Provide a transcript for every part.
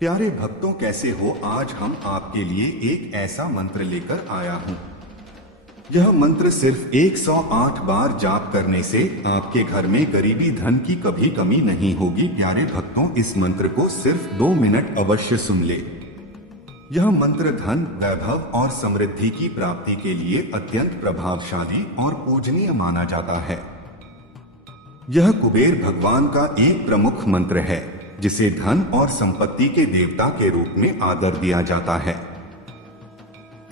प्यारे भक्तों, कैसे हो? आज हम आपके लिए एक ऐसा मंत्र लेकर आया हूँ। यह मंत्र सिर्फ 108 बार जाप करने से आपके घर में गरीबी धन की कभी कमी नहीं होगी। प्यारे भक्तों, इस मंत्र को सिर्फ 2 मिनट अवश्य सुन ले। यह मंत्र धन, वैभव और समृद्धि की प्राप्ति के लिए अत्यंत प्रभावशाली और पूजनीय माना जाता है। यह कुबेर भगवान का एक प्रमुख मंत्र है, जिसे धन और संपत्ति के देवता के रूप में आदर दिया जाता है।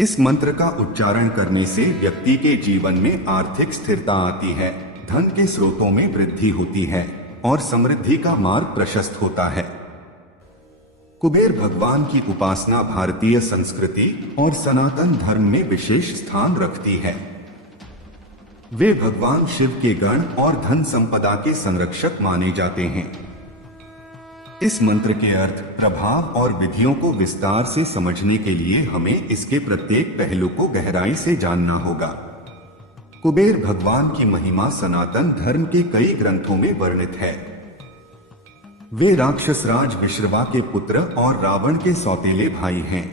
इस मंत्र का उच्चारण करने से व्यक्ति के जीवन में आर्थिक स्थिरता आती है, धन के स्रोतों में वृद्धि होती है और समृद्धि का मार्ग प्रशस्त होता है। कुबेर भगवान की उपासना भारतीय संस्कृति और सनातन धर्म में विशेष स्थान रखती है। वे भगवान शिव के गण और धन संपदा के संरक्षक माने जाते हैं। इस मंत्र के अर्थ, प्रभाव और विधियों को विस्तार से समझने के लिए हमें इसके प्रत्येक पहलू को गहराई से जानना होगा। कुबेर भगवान की महिमा सनातन धर्म के कई ग्रंथों में वर्णित है। वे राक्षस राज विश्रवा के पुत्र और रावण के सौतेले भाई हैं।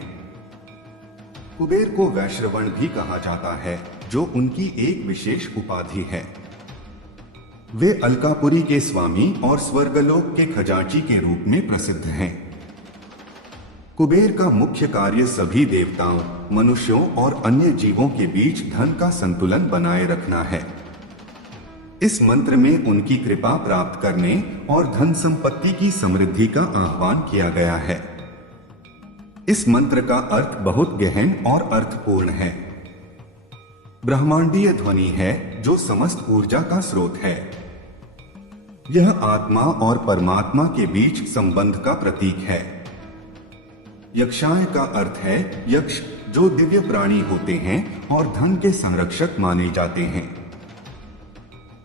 कुबेर को वैश्रवण भी कहा जाता है, जो उनकी एक विशेष उपाधि है। वे अलकापुरी के स्वामी और स्वर्गलोक के खजांची के रूप में प्रसिद्ध हैं। कुबेर का मुख्य कार्य सभी देवताओं, मनुष्यों और अन्य जीवों के बीच धन का संतुलन बनाए रखना है। इस मंत्र में उनकी कृपा प्राप्त करने और धन संपत्ति की समृद्धि का आह्वान किया गया है। इस मंत्र का अर्थ बहुत गहन और अर्थपूर्ण है। ब्रह्मांडीय ध्वनि है जो समस्त ऊर्जा का स्रोत है। यह आत्मा और परमात्मा के बीच संबंध का प्रतीक है। यक्षाय का अर्थ है यक्ष, जो दिव्य प्राणी होते हैं और धन के संरक्षक माने जाते हैं।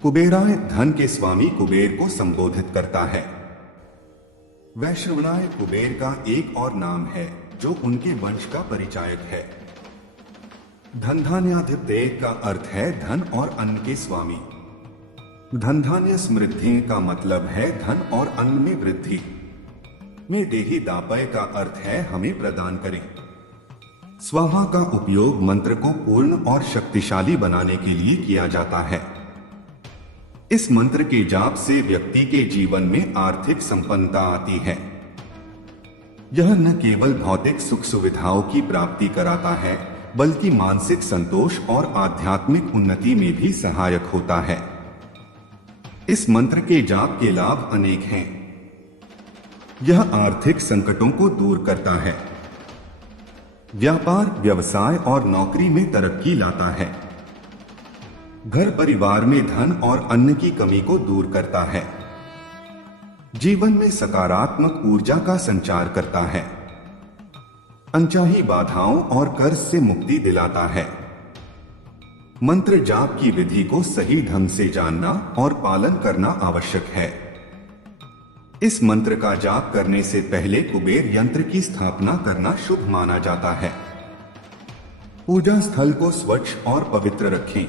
कुबेराय धन के स्वामी कुबेर को संबोधित करता है। वैश्रवणाय कुबेर का एक और नाम है, जो उनके वंश का परिचायक है। धनधान्याधिपतेय का अर्थ है धन और अन्न के स्वामी। धनधान्य समृद्धि का मतलब है धन और अन्न में वृद्धि। में देही दापय का अर्थ है हमें प्रदान करें। स्वाहा का उपयोग मंत्र को पूर्ण और शक्तिशाली बनाने के लिए किया जाता है। इस मंत्र के जाप से व्यक्ति के जीवन में आर्थिक संपन्नता आती है। यह न केवल भौतिक सुख सुविधाओं की प्राप्ति कराता है, बल्कि मानसिक संतोष और आध्यात्मिक उन्नति में भी सहायक होता है। इस मंत्र के जाप के लाभ अनेक हैं। यह आर्थिक संकटों को दूर करता है, व्यापार, व्यवसाय और नौकरी में तरक्की लाता है, घर परिवार में धन और अन्न की कमी को दूर करता है, जीवन में सकारात्मक ऊर्जा का संचार करता है, अनचाही बाधाओं और कर्ज से मुक्ति दिलाता है। मंत्र जाप की विधि को सही ढंग से जानना और पालन करना आवश्यक है। इस मंत्र का जाप करने से पहले कुबेर यंत्र की स्थापना करना शुभ माना जाता है। पूजा स्थल को स्वच्छ और पवित्र रखें।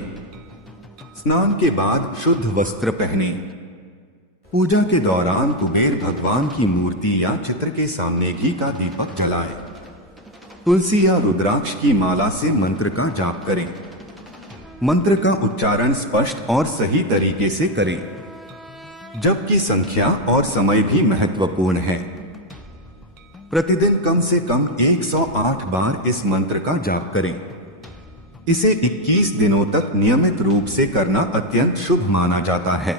स्नान के बाद शुद्ध वस्त्र पहने। पूजा के दौरान कुबेर भगवान की मूर्ति या चित्र के सामने घी का दीपक जलाएं। तुलसी या रुद्राक्ष की माला से मंत्र का जाप करें। मंत्र का उच्चारण स्पष्ट और सही तरीके से करें, जबकि संख्या और समय भी महत्वपूर्ण है। प्रतिदिन कम से कम 108 बार इस मंत्र का जाप करें। इसे 21 दिनों तक नियमित रूप से करना अत्यंत शुभ माना जाता है।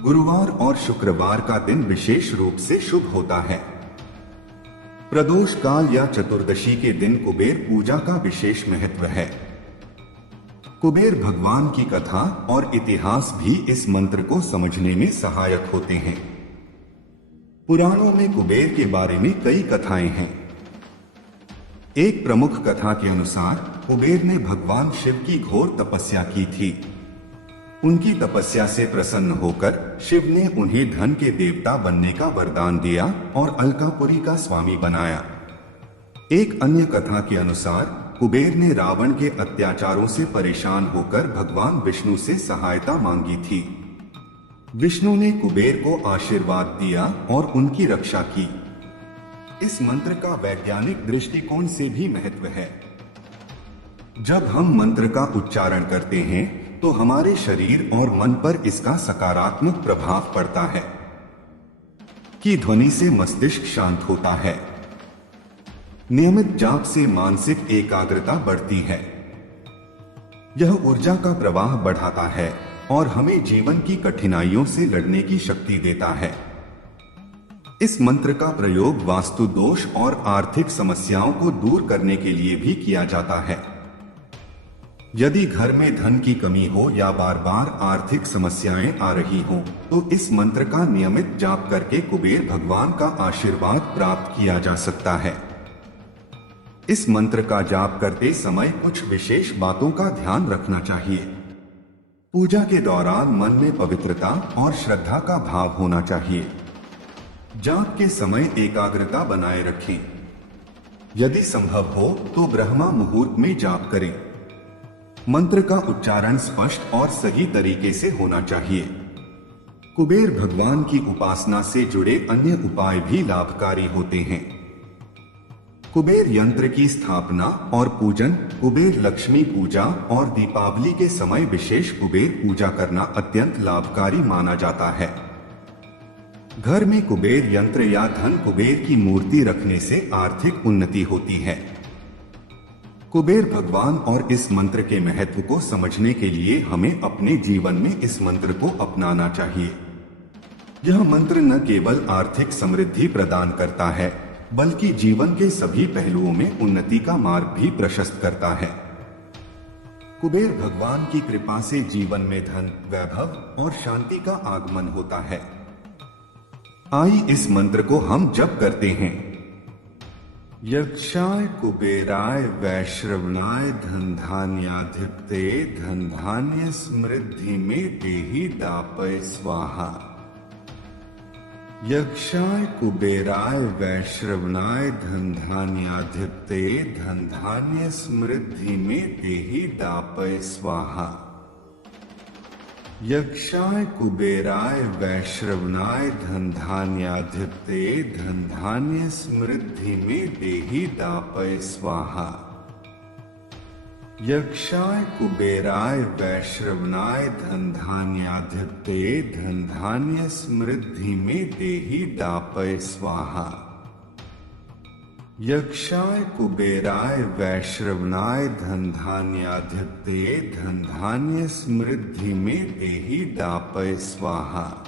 गुरुवार और शुक्रवार का दिन विशेष रूप से शुभ होता है। प्रदोष काल या चतुर्दशी के दिन कुबेर पूजा का विशेष महत्व है। कुबेर भगवान की कथा और इतिहास भी इस मंत्र को समझने में सहायक होते हैं। पुराणों में कुबेर के बारे में कई कथाएं हैं। एक प्रमुख कथा के अनुसार कुबेर ने भगवान शिव की घोर तपस्या की थी। उनकी तपस्या से प्रसन्न होकर शिव ने उन्हें धन के देवता बनने का वरदान दिया और अलकापुरी का स्वामी बनाया। एक अन्य कथा के अनुसार कुबेर ने रावण के अत्याचारों से परेशान होकर भगवान विष्णु से सहायता मांगी थी। विष्णु ने कुबेर को आशीर्वाद दिया और उनकी रक्षा की। इस मंत्र का वैज्ञानिक दृष्टिकोण से भी महत्व है। जब हम मंत्र का उच्चारण करते हैं तो हमारे शरीर और मन पर इसका सकारात्मक प्रभाव पड़ता है कि ध्वनि से मस्तिष्क शांत होता है। नियमित जाप से मानसिक एकाग्रता बढ़ती है। यह ऊर्जा का प्रवाह बढ़ाता है और हमें जीवन की कठिनाइयों से लड़ने की शक्ति देता है। इस मंत्र का प्रयोग वास्तु दोष और आर्थिक समस्याओं को दूर करने के लिए भी किया जाता है। यदि घर में धन की कमी हो या बार बार आर्थिक समस्याएं आ रही हो, तो इस मंत्र का नियमित जाप करके कुबेर भगवान का आशीर्वाद प्राप्त किया जा सकता है। इस मंत्र का जाप करते समय कुछ विशेष बातों का ध्यान रखना चाहिए। पूजा के दौरान मन में पवित्रता और श्रद्धा का भाव होना चाहिए। जाप के समय एकाग्रता बनाए रखें। यदि संभव हो तो ब्रह्मा मुहूर्त में जाप करें। मंत्र का उच्चारण स्पष्ट और सही तरीके से होना चाहिए। कुबेर भगवान की उपासना से जुड़े अन्य उपाय भी लाभकारी होते हैं। कुबेर यंत्र की स्थापना और पूजन, कुबेर लक्ष्मी पूजा और दीपावली के समय विशेष कुबेर पूजा करना अत्यंत लाभकारी माना जाता है। घर में कुबेर यंत्र या धन कुबेर की मूर्ति रखने से आर्थिक उन्नति होती है। कुबेर भगवान और इस मंत्र के महत्व को समझने के लिए हमें अपने जीवन में इस मंत्र को अपनाना चाहिए। यह मंत्र न केवल आर्थिक समृद्धि प्रदान करता है, बल्कि जीवन के सभी पहलुओं में उन्नति का मार्ग भी प्रशस्त करता है। कुबेर भगवान की कृपा से जीवन में धन, वैभव और शांति का आगमन होता है। आइए इस मंत्र को हम जप करते हैं। यक्षाय कुबेराय वैश्रवणाय धन धान्याधिपते धन धान्य समृद्धि में देहि दापय स्वाहा। यक्षाय कुबेराय वैश्रवणाय धन धान्याधिपते धन धान्य समृद्धि में देहि दापय स्वाहा। यक्षाय कुबेराय वैश्रवणाय धन धान्याधिपते धन धान्य समृद्धि में देहि दापय स्वाहा। यक्षाय कुबेराय वैश्रवणाय धन धान्याधिपते धन धान्य समृद्धि में देहि दापय स्वाहा। यक्षाय कुबेराय वैश्रवणाय धन धान्याधिपते धन धान्य समृद्धि में देहि दापय स्वाहा।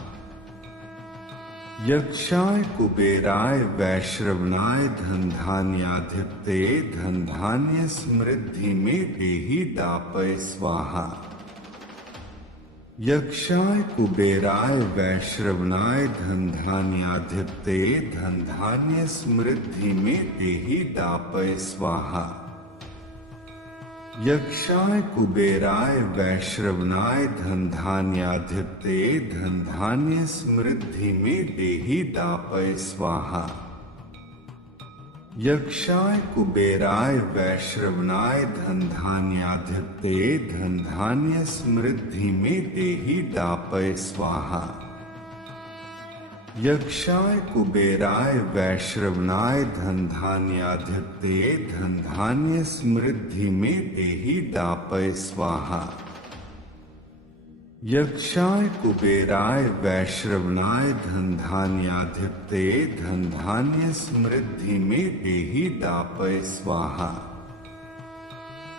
यक्षाय कुबेराय वैश्रवणाय धन धान्याधिपते धन धान्य समृद्धि में देहि दापय स्वाहा। यक्षाय कुबेराय वैश्रवणाय धन धान्याधिपते धन धान्य समृद्धि में देहि दापय स्वाहा। यक्षाय कुबेराय वैश्रवणाय धन धान्याधिपते धन धान्य समृद्धि में देहि दापय स्वाहा। यक्षाय कुबेराय वैश्रवणाय धन धान्याधिपते धन धान्य समृद्धि में देहि दापय स्वाहा। यक्षाय कुबेराय वैश्रवणाय धन धान्याधिपते धन धान्य समृद्धि में देहि दापय स्वाहा। यक्षाय कुबेराय वैश्रवणाय धन धान्याधिपते धन धान्य समृद्धि में देहि दापय स्वाहा। यक्षाय कुबेराय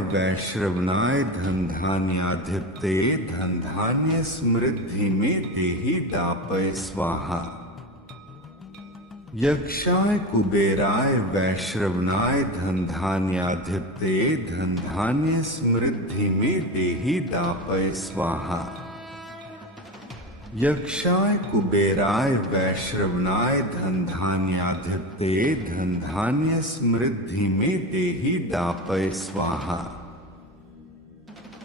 वैश्रवणाय धन धान्याधिपते धन धान्य समृद्धि में देहि दापय स्वाहा। यक्षाय कुबेराय वैश्रवणाय धन धान्याधिपते धन धान्य समृद्धि में देहि दापय स्वाहा। यक्षाय कुबेराय वैश्रवणाय धन धान्याधिपते धन धान्य समृद्धि में देहि दापय स्वाहा।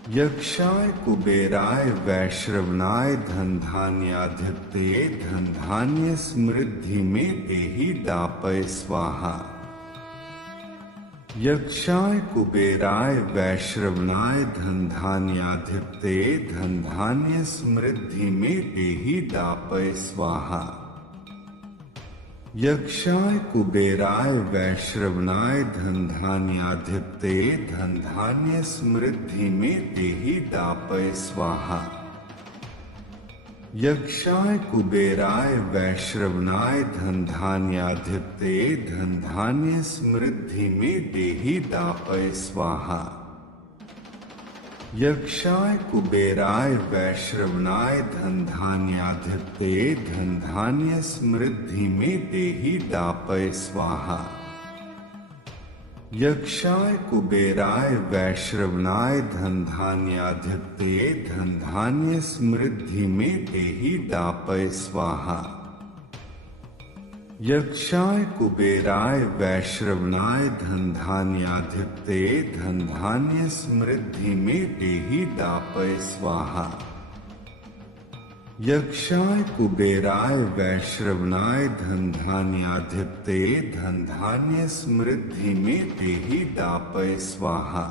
यक्षाय कुबेराय वैश्रवणाय धन धान्याधिपते धन धान्य समृद्धि में देहि दापय स्वाहा। यक्षाय कुबेराय वैश्रवणाय धन धान्याधिपते धन धान्य समृद्धि में देहि दापय स्वाहा। यक्षाय कुबेराय वैश्रवणाय धन धान्याधिपते धन धान्य समृद्धि में देहि दापय स्वाहा। यक्षाय कुबेराय वैश्रवणाय धन धान्याधिपते धन धान्य समृद्धि में देहि दापय स्वाहा। यक्षाय कुबेराय वैश्रवणाय धन धान्याधिपते धन धान्य समृद्धि में देहि दापय स्वाहा। यक्षाय कुबेराय वैश्रवणाय धन धान्याधिपते धन धान्य समृद्धि में देहि दापय स्वाहा। यक्षाय कुबेराय वैश्रवणाय धन धान्याधिपते धन धान्य समृद्धि में देहि दापय स्वाहा। यक्षाय कुबेराय वैश्रवणाय धन धान्याधिपते धन धान्य समृद्धि में देहि दापय स्वाहा।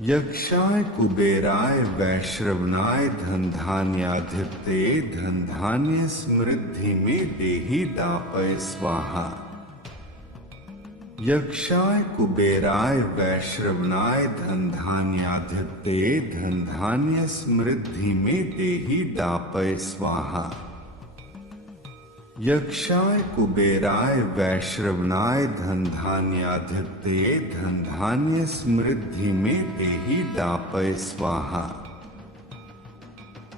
यक्षाय कुबेराय वैश्रवणाय धन धान्याधिपते धन धान्य समृद्धि में देहि दापय स्वाहा। यक्षाय कुबेराय वैश्रवणाय धन धान्याधिपते धन धान्य समृद्धि में देहि दापय स्वाहा। यक्षाय कुबेराय वैश्रवणाय धन धान्याधिपते धन धान्य समृद्धि में देहि दापय स्वाहा।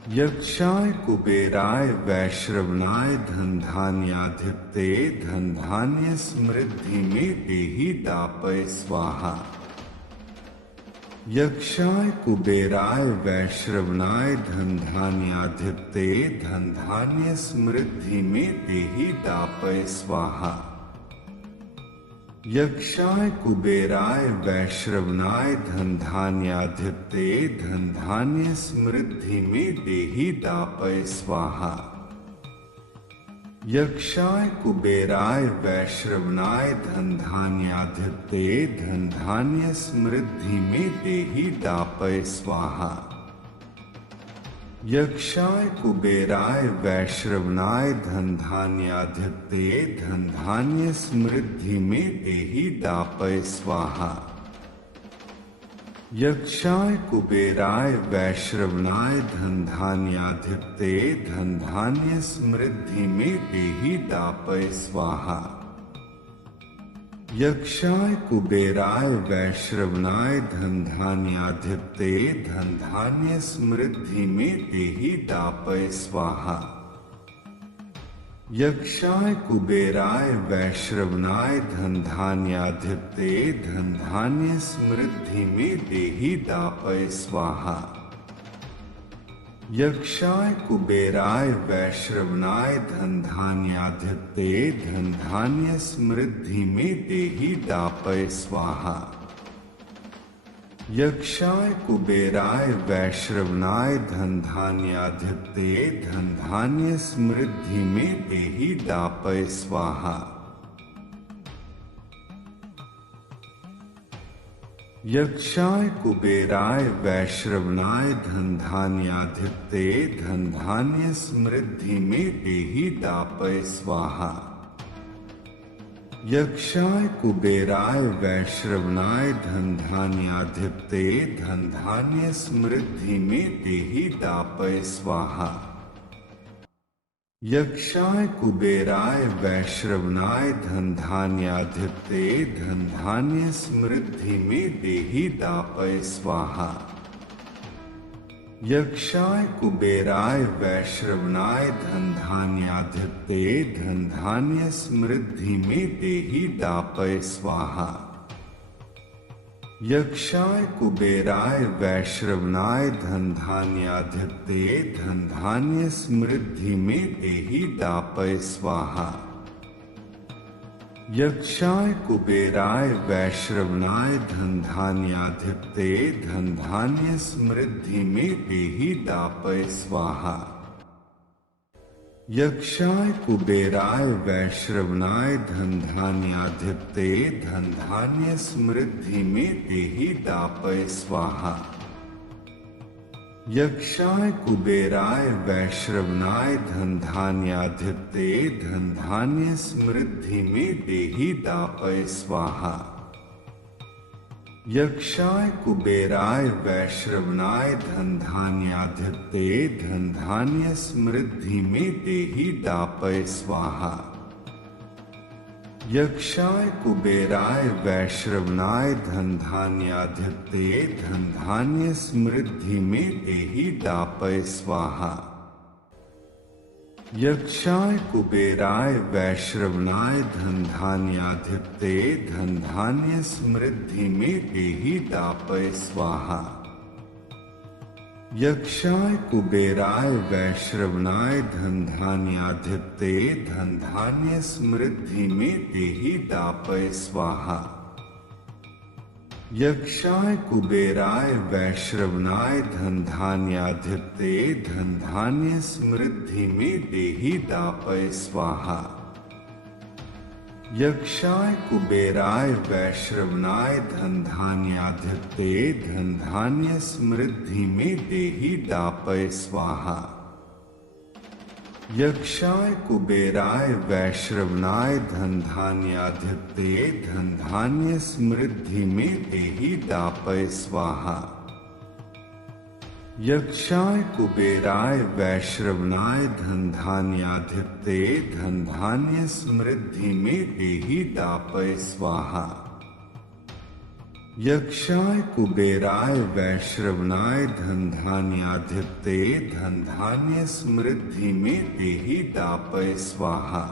यक्षाय कुबेराय वैश्रवणाय धन धान्याधिपते धन धान्य समृद्धि में देहि दापय स्वाहा। यक्षाय कुबेराय वैश्रवणाय धन धान्याधिपते धन धान्य समृद्धि में देहि दापय स्वाहा। यक्षाय कुबेराय वैश्रवणाय धन धान्याधिपते धन धान्य समृद्धि में देहि दापय स्वाहा। यक्षाय कुबेराय वैश्रवणाय धन धान्याधिपते धन धान्य समृद्धि में देहि दापय स्वाहा। यक्षाय कुबेराय वैश्रवणाय धन धान्याधिपते धन धान्य समृद्धि में देहि दापय स्वाहा। यक्षाय कुबेराय वैश्रवणाय धन धान्याधिपते धन धान्य समृद्धि में देहि दापय स्वाहा। यक्षाय कुबेराय वैश्रवणाय धन धान्याधिपते धन धान्य समृद्धि में देहि दापय स्वाहा। यक्षाय कुबेराय वैश्रवणाय धन धान्याधिपते धन धान्य समृद्धि में देहि दापय स्वाहा। यक्षाय कुबेराय वैश्रवणाय धन धान्याधिपते धन धान्य समृद्धि में देहि दापय स्वाहा। यक्षाय कुबेराय वैश्रवणाय धन धान्याधिपते धन धान्य समृद्धि में देहि दापय स्वाहा। यक्षाय कुबेराय वैश्रवणाय धन धान्याधिपते धन धान्य समृद्धि में देहि दापय स्वाहा। यक्षाय कुबेराय वैश्रवणाय धन धान्याधिपते धन धान्य समृद्धि में देहि दापय स्वाहा। यक्षाय कुबेराय वैश्रवणाय धन धान्याधिपते धन धान्य समृद्धि में देहि दापय स्वाहा। यक्षाय कुबेराय वैश्रवणाय धन धान्याधिपते धन धान्य समृद्धि में देहि दापय स्वाहा। यक्षाय कुबेराय वैश्रवणाय धन धान्याधिपते धन धान्य समृद्धि में देहि दापय स्वाहा। यक्षाय कुबेराय वैश्रवणाय धन धान्याधिपते धन धान्य समृद्धि में देहि दापय स्वाहा। यक्षाय कुबेराय वैश्रवणाय धन धान्याधिपते धन धान्य समृद्धि में देहि दापय स्वाहा। यक्षाय कुबेराय वैश्रवणाय धन धान्याधिपते धन धान्य समृद्धि में देहि दापय स्वाहा। यक्षाय कुबेराय वैश्रवणाय धन धान्याधिपते धन धान्य समृद्धि में देहि दापय स्वाहा। यक्षाय कुबेराय वैश्रवणाय धन धान्याधिपते धन धान्य समृद्धि में देहि दापय स्वाहा। यक्षाय कुबेराय वैश्रवणाय धन धान्याधिपते धन धान्य समृद्धि में देहि दापय स्वाहा। यक्षाय कुबेराय वैश्रवणाय धन धान्याधिपते धन धान्य समृद्धि में देहि दापय स्वाहा। यक्षाय कुबेराय वैश्रवणाय धन धान्याधिपते धन धान्य समृद्धि में देहि दापय स्वाहा। यक्षाय कुबेराय वैश्रवणाय धन धान्याधिपते धन धान्य समृद्धि में देहि दापय स्वाहा। यक्षाय कुबेराय वैश्रवणाय धन धान्याधिपते धन धान्य समृद्धि में देहि दापय स्वाहा। यक्षाय कुबेराय वैश्रवणाय धन धान्याधिपते धन धान्य समृद्धि में देहि दापय स्वाहा। यक्षाय कुबेराय वैश्रवणाय धन धान्याधिपते धन धान्य समृद्धि में देहि दापय स्वाहा।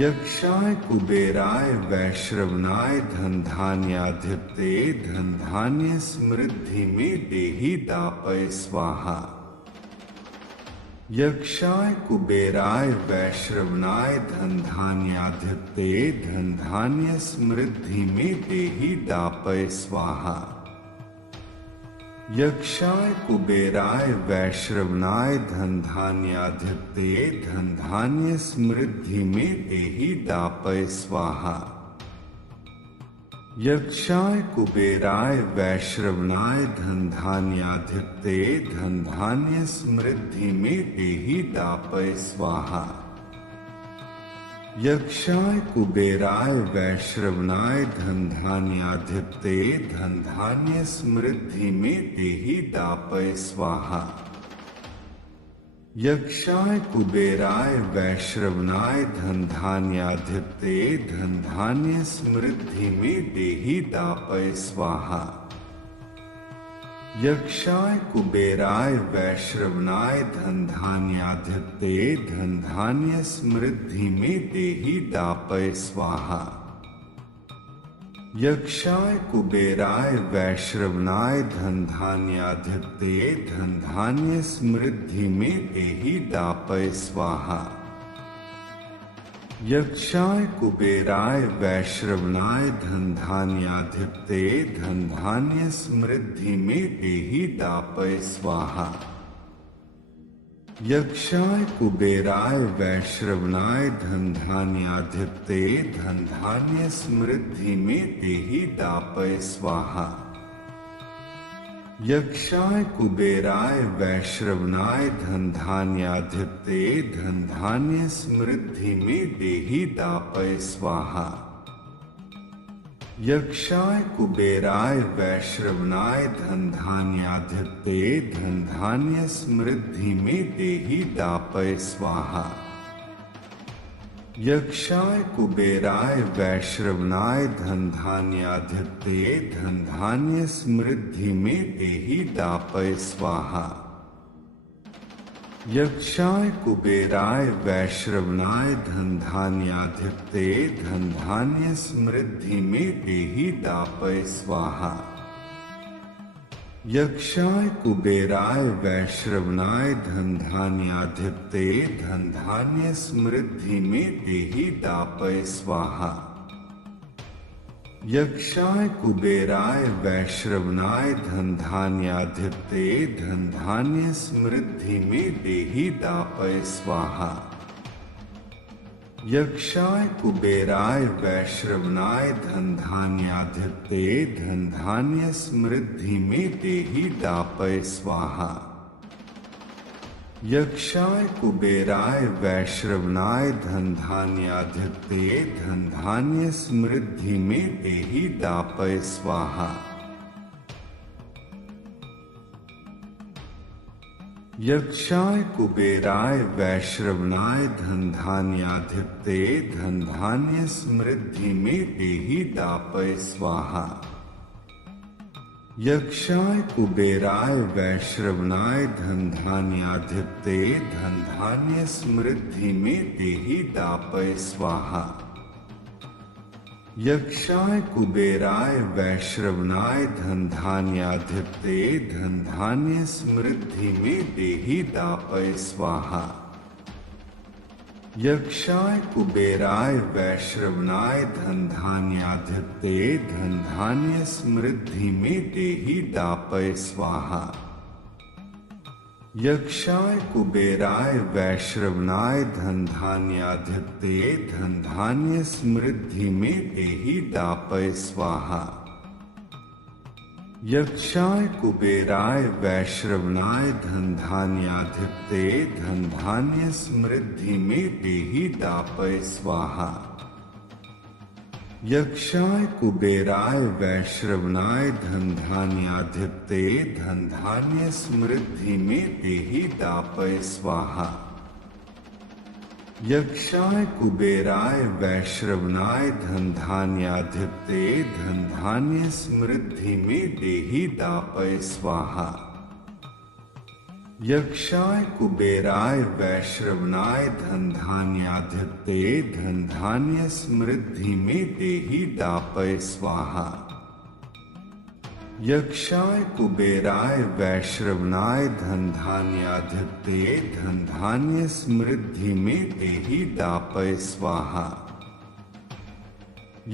यक्षाय कुबेराय वैश्रवणाय धन धान्याधिपते धन धान्य समृद्धि में देहि दापय स्वाहा। यक्षाय कुबेराय वैश्रवणाय धन धान्याधिपते धन धान्य समृद्धि में देहि दापय स्वाहा। यक्षाय कुबेराय वैश्रवणाय धन धान्याधिपते धन धान्य समृद्धि में देहि दापय स्वाहा। यक्षाय कुबेराय वैश्रवणाय धन धान्याधिपते धन धान्य समृद्धि में देहि दापय स्वाहा। यक्षाय कुबेराय वैश्रवणाय धन धान्याधिपते धन धान्य समृद्धि में देहि दापय स्वाहा। यक्षाय कुबेराय वैश्रवणाय धन धान्याधिपते धन धान्य समृद्धि में देहि दापय स्वाहा। यक्षाय कुबेराय वैश्रवणाय धन धान्याधिपते धन धान्य समृद्धि में देहि दापय स्वाहा। यक्षाय कुबेराय वैश्रवणाय धन धान्याधिपते धन धान्य समृद्धि में देहि दापय स्वाहा। यक्षाय कुबेराय वैश्रवणाय धन धान्याधिपते धन धान्य समृद्धि में देहि दापय स्वाहा। यक्षाय कुबेराय वैश्रवणाय धन धान्याधिपते धन धान्य समृद्धि में देहि दापय स्वाहा। यक्षाय कुबेराय वैश्रवणाय धन धान्याधिपते धन धान्य समृद्धि में देहि दापय स्वाहा। यक्षाय कुबेराय वैश्रवणाय धन धान्याधिपते धन धान्य समृद्धि में देहि दापय स्वाहा। यक्षाय कुबेराय वैश्रवणाय धन धान्याधिपते धन धान्य समृद्धि में देहि दापय स्वाहा। यक्षाय कुबेराय वैश्रवणाय धन धान्याधिपते धन धान्य समृद्धि में देहि दापय स्वाहा। यक्षाय कुबेराय वैश्रवणाय धन धान्याधिपते धन धान्य समृद्धि में देहि दापय स्वाहा। यक्षाय कुबेराय वैश्रवणाय धन धान्याधिपते धन धान्य समृद्धि में देहि दापय स्वाहा। यक्षाय कुबेराय वैश्रवणाय धन धान्याधिपते धन धान्य समृद्धि में देहि दापय स्वाहा। यक्षाय कुबेराय वैश्रवणाय धन धान्याधिपते धन धान्य समृद्धि में देहि दापय स्वाहा। यक्षाय कुबेराय वैश्रवणाय धन धान्याधिपते धन धान्य समृद्धि में देहि दापय स्वाहा। यक्षाय कुबेराय वैश्रवणाय धन धान्याधिपते धन धान्य समृद्धि में देहि दापय स्वाहा। यक्षाय कुबेराय वैश्रवणाय धन धान्याधिपते धन धान्य समृद्धि में देहि दापय स्वाहा। यक्षाय कुबेराय वैश्रवणाय धन धान्याधिपते धन धान्य समृद्धि में देहि दापय स्वाहा। यक्षाय कुबेराय वैश्रवणाय धन धान्याधिपते धन धान्य समृद्धि में देहि दापय स्वाहा। यक्षाय कुबेराय वैश्रवणाय धन धान्याधिपते धन धान्य समृद्धि में देहि दापय स्वाहा। यक्षाय कुबेराय वैश्रवणाय धन धान्याधिपते धन धान्य समृद्धि में देहि दापय स्वाहा। यक्षाय कुबेराय वैश्रवणाय धन धान्याधिपते धन धान्य समृद्धि में देहि दापय स्वाहा। यक्षाय कुबेराय वैश्रवणाय धन धान्याधिपते धन धान्य समृद्धि में देहि दापय स्वाहा। यक्षाय कुबेराय वैश्रवणाय धन धान्याधिपते धन धान्य समृद्धि में देहि दापय स्वाहा।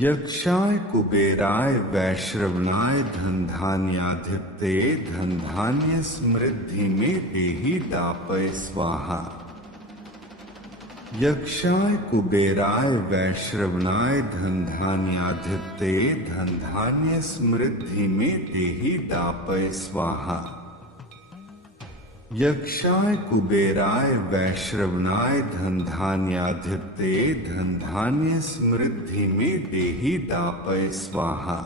यक्षाय कुबेराय वैश्रवणाय धन धान्याधिपते धन धान्य समृद्धि में देहि दापय स्वाहा। यक्षाय कुबेराय वैश्रवणाय धन धान्याधिपते धन धान्य समृद्धि में देहि दापय स्वाहा। यक्षाय कुबेराय वैश्रवणाय धन धान्याधिपते धन धान्य समृद्धि में देहि दापय स्वाहा।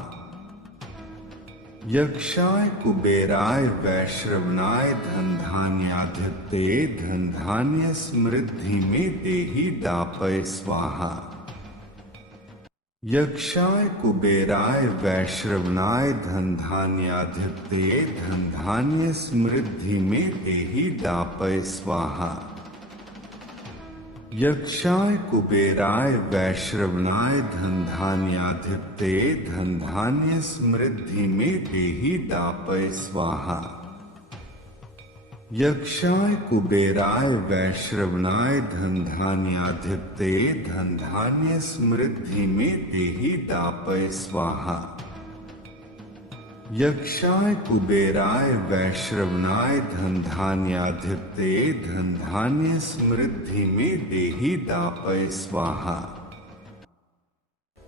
यक्षाय कुबेराय वैश्रवणाय धन धान्याधिपते धन धान्य समृद्धि में देहि दापय स्वाहा। यक्षाय कुबेराय वैश्रवणाय धन धान्याधिपते धन धान्य समृद्धि में देहि दापय स्वाहा। यक्षाय कुबेराय वैश्रवणाय धन धान्याधिपते धन धान्य समृद्धि में देहि दापय स्वाहा। यक्षाय कुबेराय वैश्रवणाय धन धान्याधिपते धन धान्य समृद्धि में देहि दापय स्वाहा। यक्षाय कुबेराय वैश्रवणाय धन धान्याधिपते धन धान्य समृद्धि में देहि दापय स्वाहा।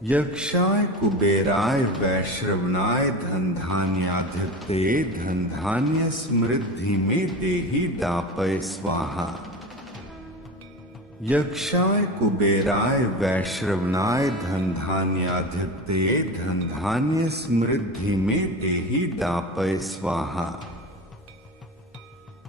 यक्षाय कुबेराय वैश्रवणाय धन धान्याधिपते धन धान्य समृद्धि में देहि दापय स्वाहा। यक्षाय कुबेराय वैश्रवणाय धन धान्याधिपते धन धान्य समृद्धि में देहि दापय स्वाहा।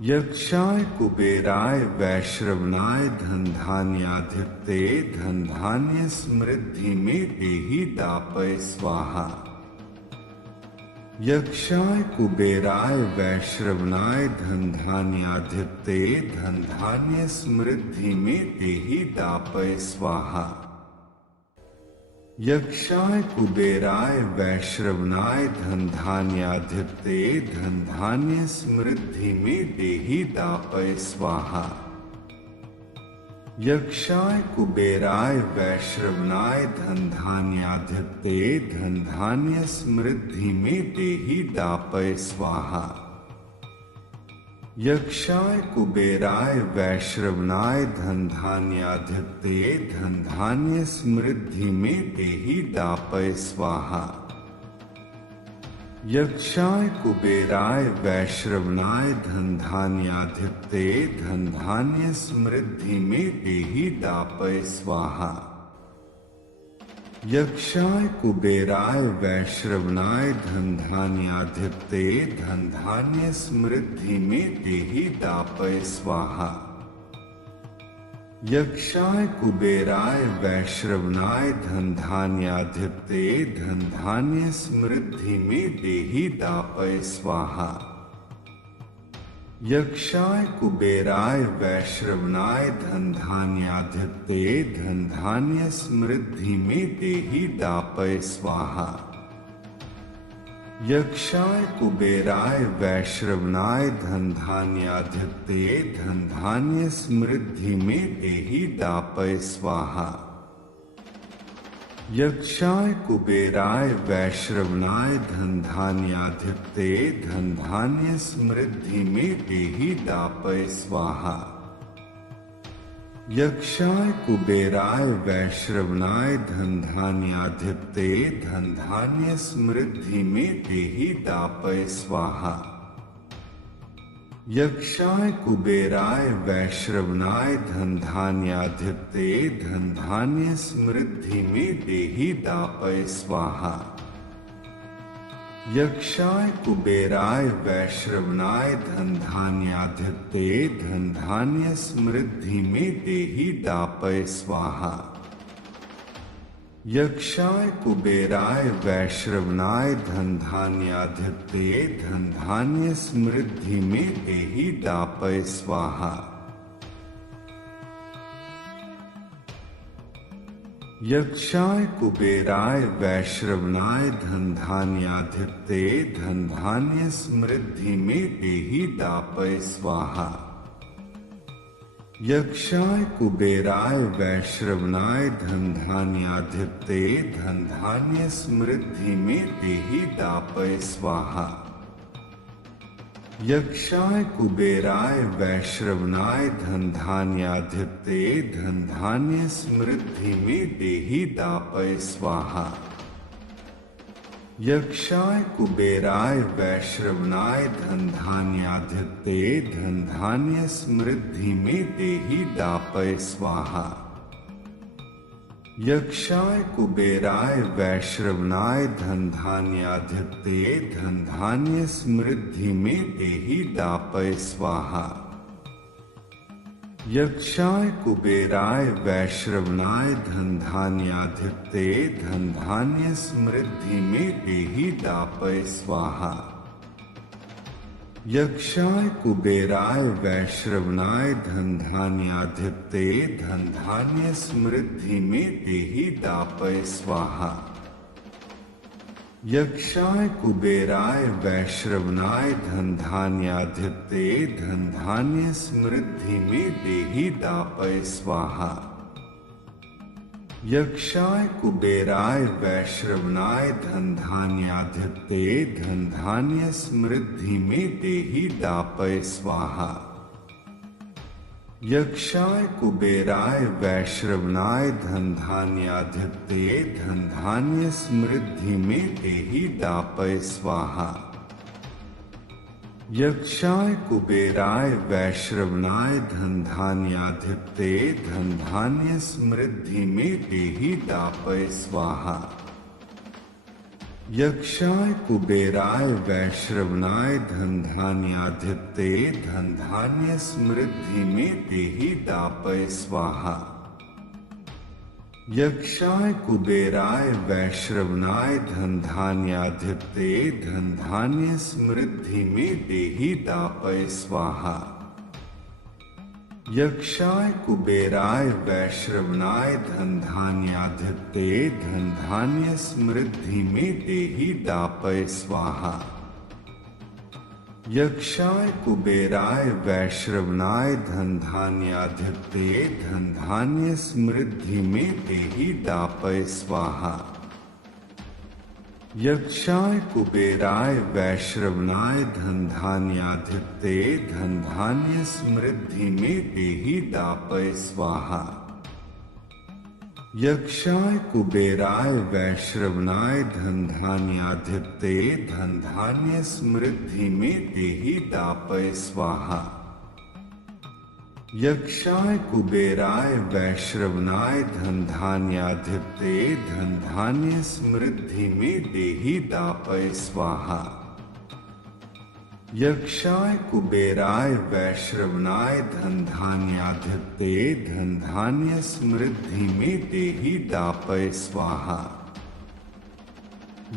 यक्षाय कुबेराय वैश्रवणाय धन धान्याधिपते धन धान्य समृद्धि में देहि दापय स्वाहा। यक्षाय कुबेराय वैश्रवणाय धन धान्याधिपते धन धान्य समृद्धि में देहि दापय स्वाहा। यक्षाय कुबेराय वैश्रवणाय धन धान्याधिपते धन धान्य समृद्धि में देहि दापय स्वाहा। यक्षाय कुबेराय वैश्रवणाय धन धान्याधिपते धन धान्य समृद्धि में देहि दापय स्वाहा। यक्षाय कुबेराय वैश्रवणाय धनधान्याधिपते धनधान्य समृद्धि में देहि दापय स्वाहा। यक्षाय कुबेराय वैश्रवणाय धनधान्याधिपते धनधान्य समृद्धि में देहि दापय स्वाहा। यक्षाय कुबेराय वैश्रवणाय धनधान्याधिपते धनधान्य समृद्धि में देहि दापय स्वाहा। यक्षाय कुबेराय वैश्रवणाय धनधान्याधिपते धनधान्य समृद्धि में देहि दापय स्वाहा। यक्षाय कुबेराय वैश्रवणाय धनधान्याधिपते धनधान्य समृद्धि में देहि दापय स्वाहा। यक्षाय कुबेराय वैश्रवणाय धनधान्याधिपते धनधान्य समृद्धि में देहि दापय स्वाहा। यक्षाय कुबेराय वैश्रवणाय धनधान्याधिपते धनधान्य समृद्धि में देहि दापय स्वाहा। यक्षाय कुबेराय वैश्रवणाय धनधान्याधिपते धनधान्य समृद्धि में देहि दापय स्वाहा। यक्षाय कुबेराय वैश्रवणाय धनधान्याधिपते धनधान्य समृद्धि में देहि दापय स्वाहा। यक्षाय कुबेराय वैश्रवणाय धनधान्याधिपते धनधान्य समृद्धि में देहि दापय स्वाहा। यक्षाय कुबेराय वैश्रवणाय धनधान्याधिपते धनधान्य समृद्धि में देहि दापय स्वाहा। यक्षाय कुबेराय वैश्रवणाय धनधान्याधिपते धनधान्य समृद्धि में देहि दापय स्वाहा। यक्षाय कुबेराय वैश्रवणाय धनधान्याधिपते धनधान्य समृद्धि में देहि दापय स्वाहा। यक्षाय कुबेराय वैश्रवणाय धनधान्याधिपते धनधान्य समृद्धि में देहि दापय स्वाहा। यक्षाय कुबेराय वैश्रवणाय धनधान्याधिपते धनधान्य समृद्धि में देहि दापय स्वाहा। यक्षाय कुबेराय वैश्रवणाय धनधान्याधिपते धनधान्य समृद्धि में देहि दापय स्वाहा। यक्षाय कुबेराय वैश्रवणाय धनधान्याधिपते धनधान्य समृद्धि में देहि दापय स्वाहा। यक्षाय कुबेराय वैश्रवणाय धनधान्याधिपते धनधान्य समृद्धि में देहि दापय स्वाहा। यक्षाय कुबेराय वैश्रवणाय धनधान्याधिपते धनधान्य समृद्धि में देहि दापय स्वाहा। यक्षाय कुबेराय वैश्रवणाय धनधान्याधिपते धनधान्य समृद्धि में देहि दापय स्वाहा। यक्षाय कुबेराय वैश्रवणाय धनधान्याधिपते धनधान्य समृद्धि में देहि दापय स्वाहा। यक्षाय कुबेराय वैश्रवणाय धनधान्याधिपते धनधान्य समृद्धि में देहि दापय स्वाहा। यक्षाय कुबेराय वैश्रवणाय धनधान्याधिपते धनधान्य समृद्धि में देहि दापय स्वाहा। यक्षाय कुबेराय वैश्रवणाय धनधान्याधिपते धनधान्य समृद्धि में देहि दापय स्वाहा। यक्षाय कुबेराय वैश्रवणाय धनधान्याधिपते धनधान्य समृद्धि में देहि दापय स्वाहा। यक्षाय कुबेराय वैश्रवणाय धनधान्याधिपते धनधान्य समृद्धि में देहि दापय स्वाहा। यक्षाय कुबेराय वैश्रवणाय धन धान्याधिपते धन धान्य समृद्धि में देहि दापय स्वाहा। यक्षाय कुबेराय वैश्रवणाय धन धान्याधिपते धन धान्य समृद्धि में देहि दापय स्वाहा। यक्षाय कुबेराय वैश्रवणाय धन धान्याधिपते धन धान्य समृद्धि में देहि दापय स्वाहा। यक्षाय कुबेराय वैश्रवणाय धन धान्याधिपते धन धान्य समृद्धि में देहि दापय स्वाहा।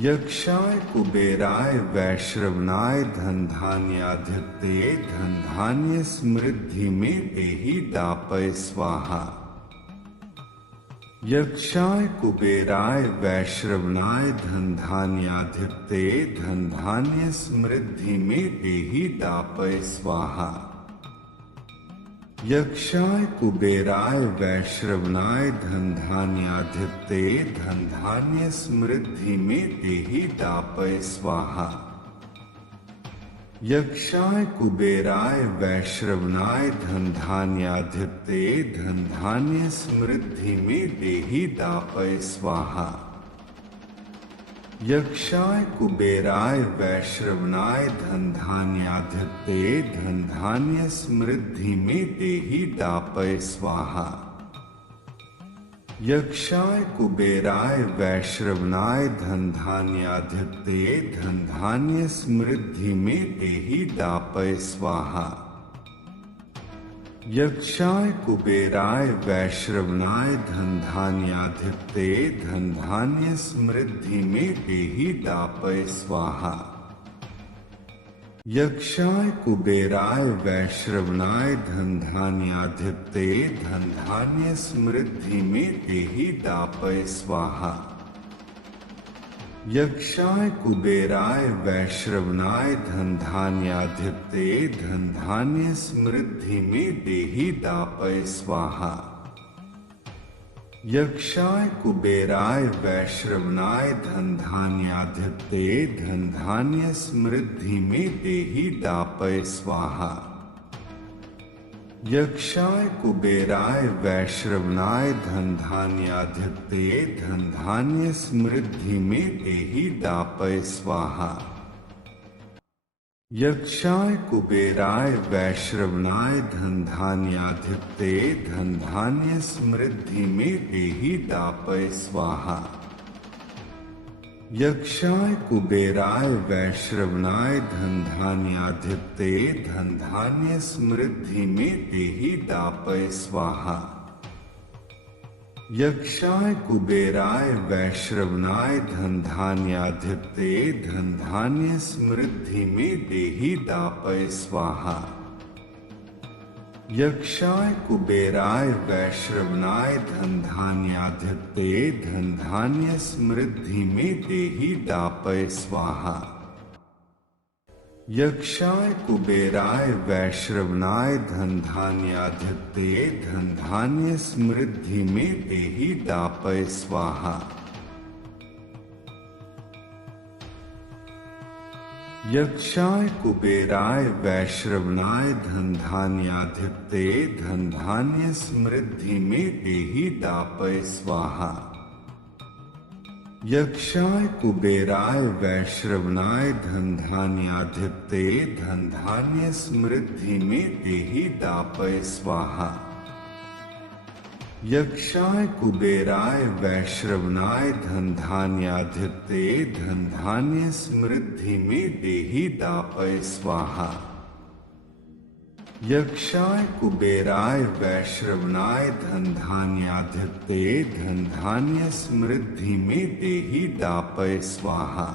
यक्षाय कुबेराय वैश्रवणाय धन धान्याधिपते धन धान्य समृद्धि में देहि दापय स्वाहा। यक्षाय कुबेराय वैश्रवणाय धन धान्याधिपते धन धान्य समृद्धि में देहि दापय स्वाहा। यक्षाय कुबेराय वैश्रवणाय धन धान्याधिपते धन धान्य समृद्धि में देहि दापय स्वाहा। यक्षाय कुबेराय वैश्रवणाय धन धान्याधिपते धन धान्य समृद्धि में देहि दापय स्वाहा। यक्षाय कुबेराय वैश्रवणाय धन धान्याधिपते धन धान्य समृद्धि में देहि दापय स्वाहा। यक्षाय कुबेराय वैश्रवणाय धन धान्याधिपते धन धान्य समृद्धि में देहि दापय स्वाहा। यक्षाय कुबेराय वैश्रवणाय धन धान्याधिपते धन धान्य समृद्धि में देहि दापय स्वाहा। यक्षाय कुबेराय वैश्रवणाय धन धान्याधिपते धन धान्य समृद्धि में देहि दापय स्वाहा। यक्षाय कुबेराय वैश्रवणाय धन धान्याधिपते धन धान्य समृद्धि में देहि दापय स्वाहा। यक्षाय कुबेराय वैश्रवणाय धन धान्याधिपते धन धान्य समृद्धि में देहि दापय स्वाहा। यक्षाय कुबेराय वैश्रवणाय धन धान्याधिपते धन धान्य समृद्धि में देहि दापय स्वाहा। यक्षाय कुबेराय वैश्रवणाय धन धान्याधिपते धन धान्य समृद्धि में देहि दापय स्वाहा। यक्षाय कुबेराय वैश्रवणाय धन धान्याधिपते धन धान्य समृद्धि में देहि दापय स्वाहा। यक्षाय कुबेराय वैश्रवणाय धन धान्याधिपते धन धान्य समृद्धि में देहि दापय स्वाहा। यक्षाय कुबेराय वैश्रवणाय धन धान्याधिपते धन धान्य समृद्धि में देहि दापय स्वाहा। यक्षाय कुबेराय वैश्रवणाय धन धान्याधिपते धन धान्य समृद्धि में देहि दापय स्वाहा। यक्षाय कुबेराय वैश्रवणाय धन धान्याधिपते धन धान्य समृद्धि में देहि दापय स्वाहा। यक्षाय कुबेराय वैश्रवणाय धन धान्याधिपते धन धान्य समृद्धि में देहि दापय स्वाहा। यक्षाय कुबेराय वैश्रवणाय धन धान्याधिपते धन धान्य समृद्धि में देहि दापय स्वाहा। यक्षाय कुबेराय वैश्रवणाय धन धान्याधिपते धन धान्य समृद्धि में देहि दापय स्वाहा।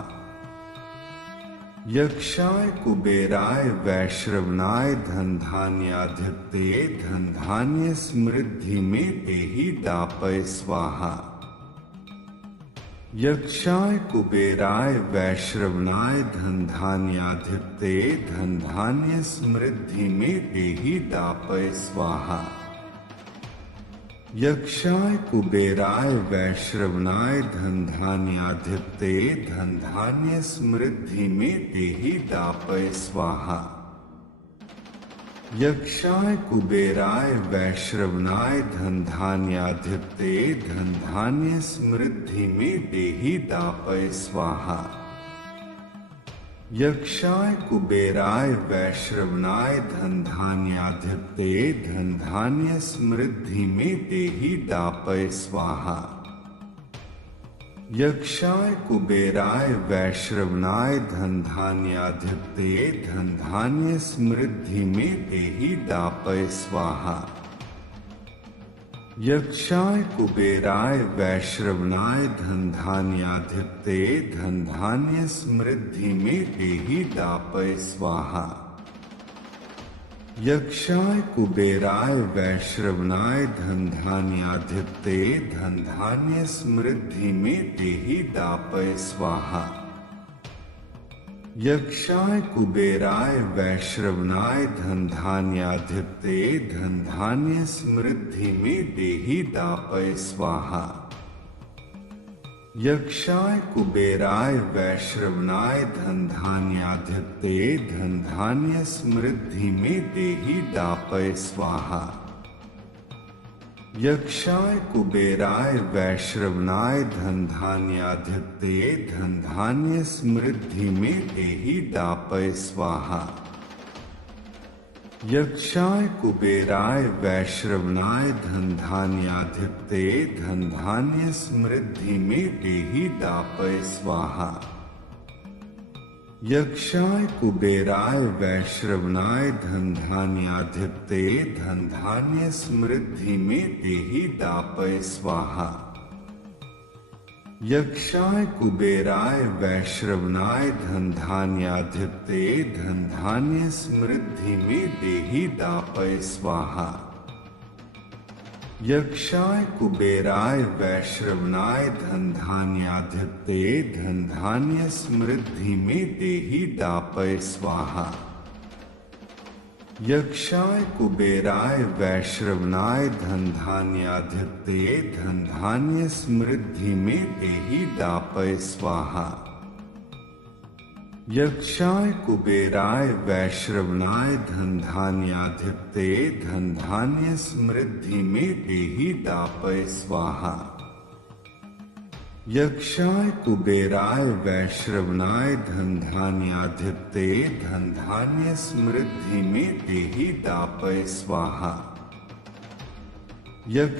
यक्षाय कुबेराय वैश्रवणाय धन धान्याधिपते धन धान्य समृद्धि में देहि दापय स्वाहा। यक्षाय कुबेराय वैश्रवणाय धन धान्याधिपते धन धान्य समृद्धि में देहि दापय स्वाहा। यक्षाय कुबेराय वैश्रवणाय धन धान्याधिपते धन धान्य समृद्धि में देहि दापय स्वाहा। यक्षाय कुबेराय वैश्रवणाय धन धान्याधिपते धन धान्य समृद्धि में देहि दापय स्वाहा। यक्षाय कुबेराय वैश्रवणाय धन धान्याधिपते धन धान्य समृद्धि में देहि दापय स्वाहा। यक्षाय कुबेराय वैश्रवणाय धन धान्याधिपते धन धान्य समृद्धि में देहि दापय स्वाहा। यक्षाय कुबेराय वैश्रवणाय धन धान्याधिपते धन धान्य समृद्धि में देहि दापय स्वाहा। यक्षाय कुबेराय वैश्रवणाय धन धान्याधिपते धन धान्य समृद्धि में देहि दापय स्वाहा। यक्षाय कुबेराय वैश्रवणाय धन धान्याधिपते धन धान्य समृद्धि में देहि दापय स्वाहा। यक्षाय कुबेराय वैश्रवणाय धन धान्याधिपते धन धान्य समृद्धि में देहि दापय स्वाहा। यक्षाय कुबेराय वैश्रवणाय धन धान्याधिपते धन धान्य समृद्धि में देहि दापय स्वाहा। यक्षाय कुबेराय वैश्रवणाय धन धान्याधिपते धन धान्य समृद्धि में देहि दापय स्वाहा। यक्षाय कुबेराय वैश्रवणाय धन धान्याधिपते धन धान्य समृद्धि में देहि दापय स्वाहा। यक्षाय कुबेराय वैश्रवणाय धन धान्याधिपते धन धान्य समृद्धि में देहि दापय स्वाहा। यक्षाय कुबेराय वैश्रवणाय धन धान्याधिपते धन धान्य समृद्धि में देहि दापय स्वाहा। यक्षाय कुबेराय वैश्रवणाय धन धान्याधिपते धन धान्य समृद्धि में देहि दापय स्वाहा। यक्षाय कुबेराय वैश्रवणाय धन धान्याधिपते धन धान्य समृद्धि में देहि दापय स्वाहा। यक्षाय कुबेराय वैश्रवणाय धन धान्याधिपते धन धान्य समृद्धि में देहि दापय स्वाहा।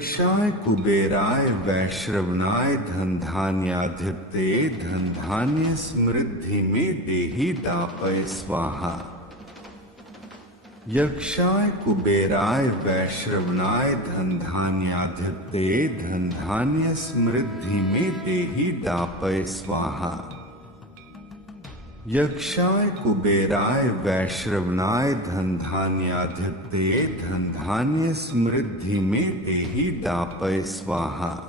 यक्षाय कुबेराय वैश्रवणाय धन धान्याधिपते धन धान्य समृद्धि में देहि दापय स्वाहा। यक्षाय कुबेराय वैश्रवणाय धन धान्याधिपते धन धान्य समृद्धि में देहि दापय स्वाहा। यक्षाय कुबेराय वैश्रवणाय धन धान्याधिपते धन धान्य समृद्धि में देहि दापय स्वाहा।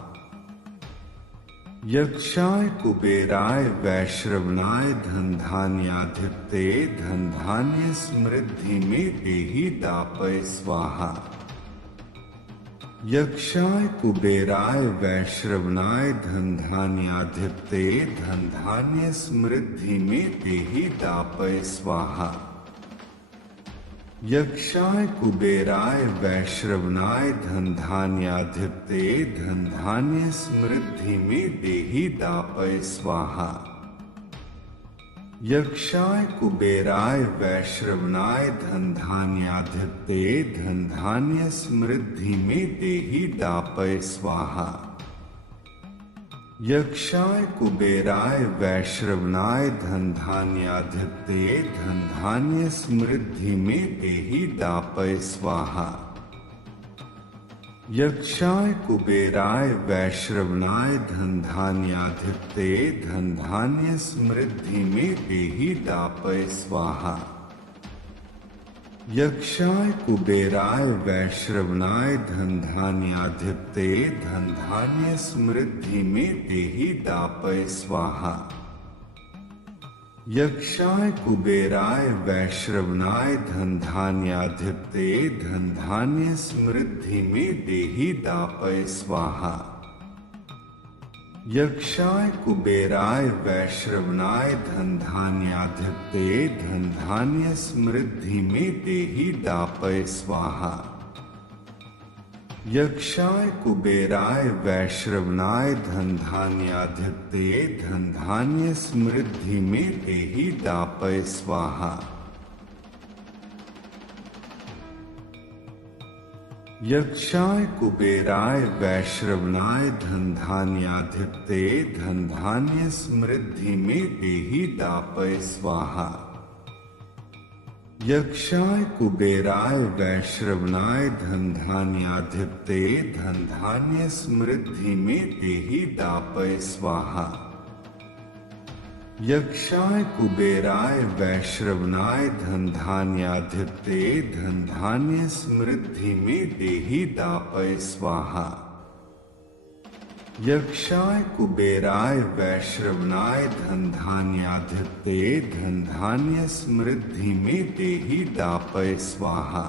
यक्षाय कुबेराय वैश्रवणाय धन धान्याधिपते धन धान्य समृद्धि में देहि दापय स्वाहा। यक्षाय कुबेराय वैश्रवणाय धन धान्याधिपते धन धान्य समृद्धि में देहि दापय स्वाहा। यक्षाय कुबेराय वैश्रवणाय धन धान्याधिपते धन धान्य समृद्धि में देहि दापय स्वाहा। यक्षाय कुबेराय वैश्रवणाय धन धान्याधिपते धन धान्य समृद्धि में देहि दापय स्वाहा। यक्षाय कुबेराय वैश्रवणाय धन धान्याधिपते धन धान्य समृद्धि में देहि दापय स्वाहा। यक्षाय कुबेराय वैश्रवणाय धन धान्याधिपते धन धान्य समृद्धि में देहि दापय स्वाहा। यक्षाय कुबेराय वैश्रवणाय धन धान्याधिपते धन धान्य समृद्धि में देहि दापय स्वाहा। यक्षाय कुबेराय वैश्रवणाय धनधान्याधिपते धनधान्य समृद्धि में देहि दापय स्वाहा। यक्षाय कुबेराय वैश्रवणाय धनधान्याधिपते धनधान्य समृद्धि में देहि दापय स्वाहा। यक्षाय कुबेराय वैश्रवणाय धनधान्याधिपते धनधान्य समृद्धि में देहि दापय स्वाहा। यक्षाय कुबेराय वैश्रवणाय धनधान्याधिपते धनधान्य समृद्धि में देहि दापय स्वाहा। यक्षाय कुबेराय वैश्रवणाय धनधान्याधिपते धनधान्य समृद्धि में देहि दापय स्वाहा। यक्षाय कुबेराय वैश्रवणाय धनधान्याधिपते धनधान्य समृद्धि में देहि दापय स्वाहा। यक्षाय कुबेराय वैश्रवणाय धनधान्याधिपते धनधान्य समृद्धि में देहि दापय स्वाहा।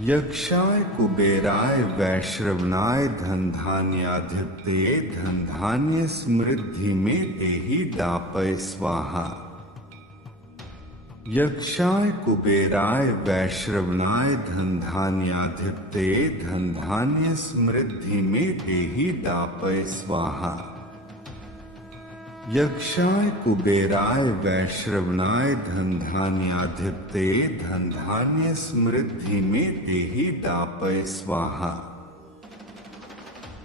यक्षाय कुबेराय वैश्रवणाय धनधान्याधिपते धनधान्य समृद्धि में देहि दापय स्वाहा। यक्षाय कुबेराय वैश्रवणाय धनधान्याधिपते धनधान्य समृद्धि में देहि दापय स्वाहा। यक्षाय कुबेराय वैश्रवणाय धनधान्याधिपते धनधान्य समृद्धि में देहि दापय स्वाहा।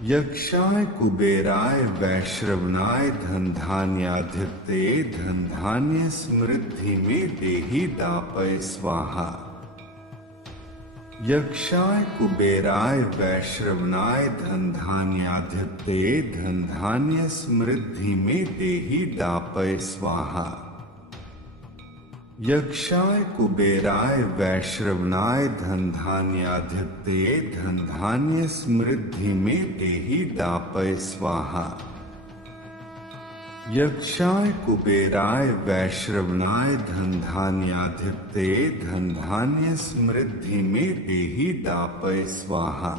यक्षाय कुबेराय वैश्रवणाय धनधान्याधिपते धनधान्य समृद्धि में देहि दापय स्वाहा। यक्षाय कुबेराय वैश्रवणाय धनधान्याधिपते धनधान्य समृद्धि में देहि दापय स्वाहा। यक्षाय कुबेराय वैश्रवणाय धनधान्याधिपते धनधान्य समृद्धि में देहि दापय स्वाहा। यक्षाय कुबेराय वैश्रवणाय धनधान्याधिपते धनधान्य समृद्धि में देहि दापय स्वाहा।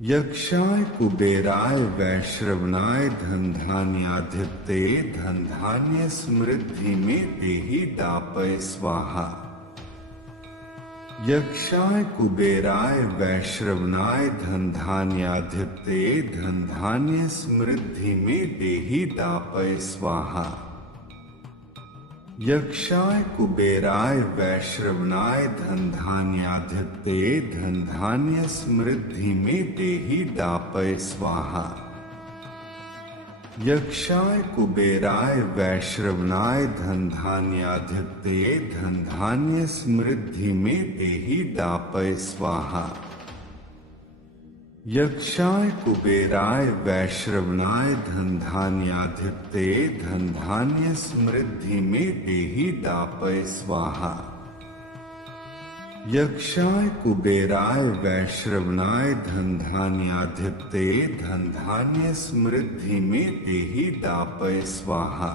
यक्षाय कुबेराय वैश्रवणाय धनधान्याधिपते धनधान्य समृद्धि में देहि दापय स्वाहा। यक्षाय कुबेराय वैश्रवणाय धनधान्याधिपते धनधान्य समृद्धि में देहि दापय स्वाहा। यक्षाय कुबेराय वैश्रवणाय धनधान्याधिपते धनधान्य समृद्धि में देहि दापय स्वाहा। यक्षाय कुबेराय वैश्रवणाय धनधान्याधिपते धनधान्य समृद्धि में देहि दापय स्वाहा। यक्षाय कुबेराय वैश्रवणाय धनधान्याधिपते धनधान्य समृद्धि में देहि दापय स्वाहा। यक्षाय कुबेराय वैश्रवणाय धनधान्याधिपते धनधान्य समृद्धि में देहि दापय स्वाहा।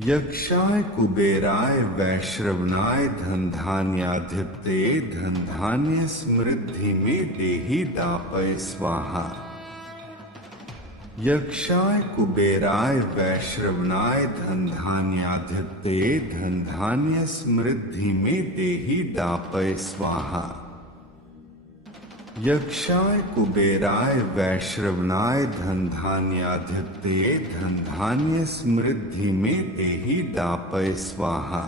यक्षाय कुबेराय वैश्रवणाय धनधान्याधिपते धनधान्य समृद्धि में देहि दापय स्वाहा। यक्षाय कुबेराय वैश्रवणाय धनधान्याधिपते धनधान्य समृद्धि में देहि दापय स्वाहा। यक्षाय कुबेराय वैश्रवणाय धनधान्याधिपते धनधान्य समृद्धि में देहि दापय स्वाहा।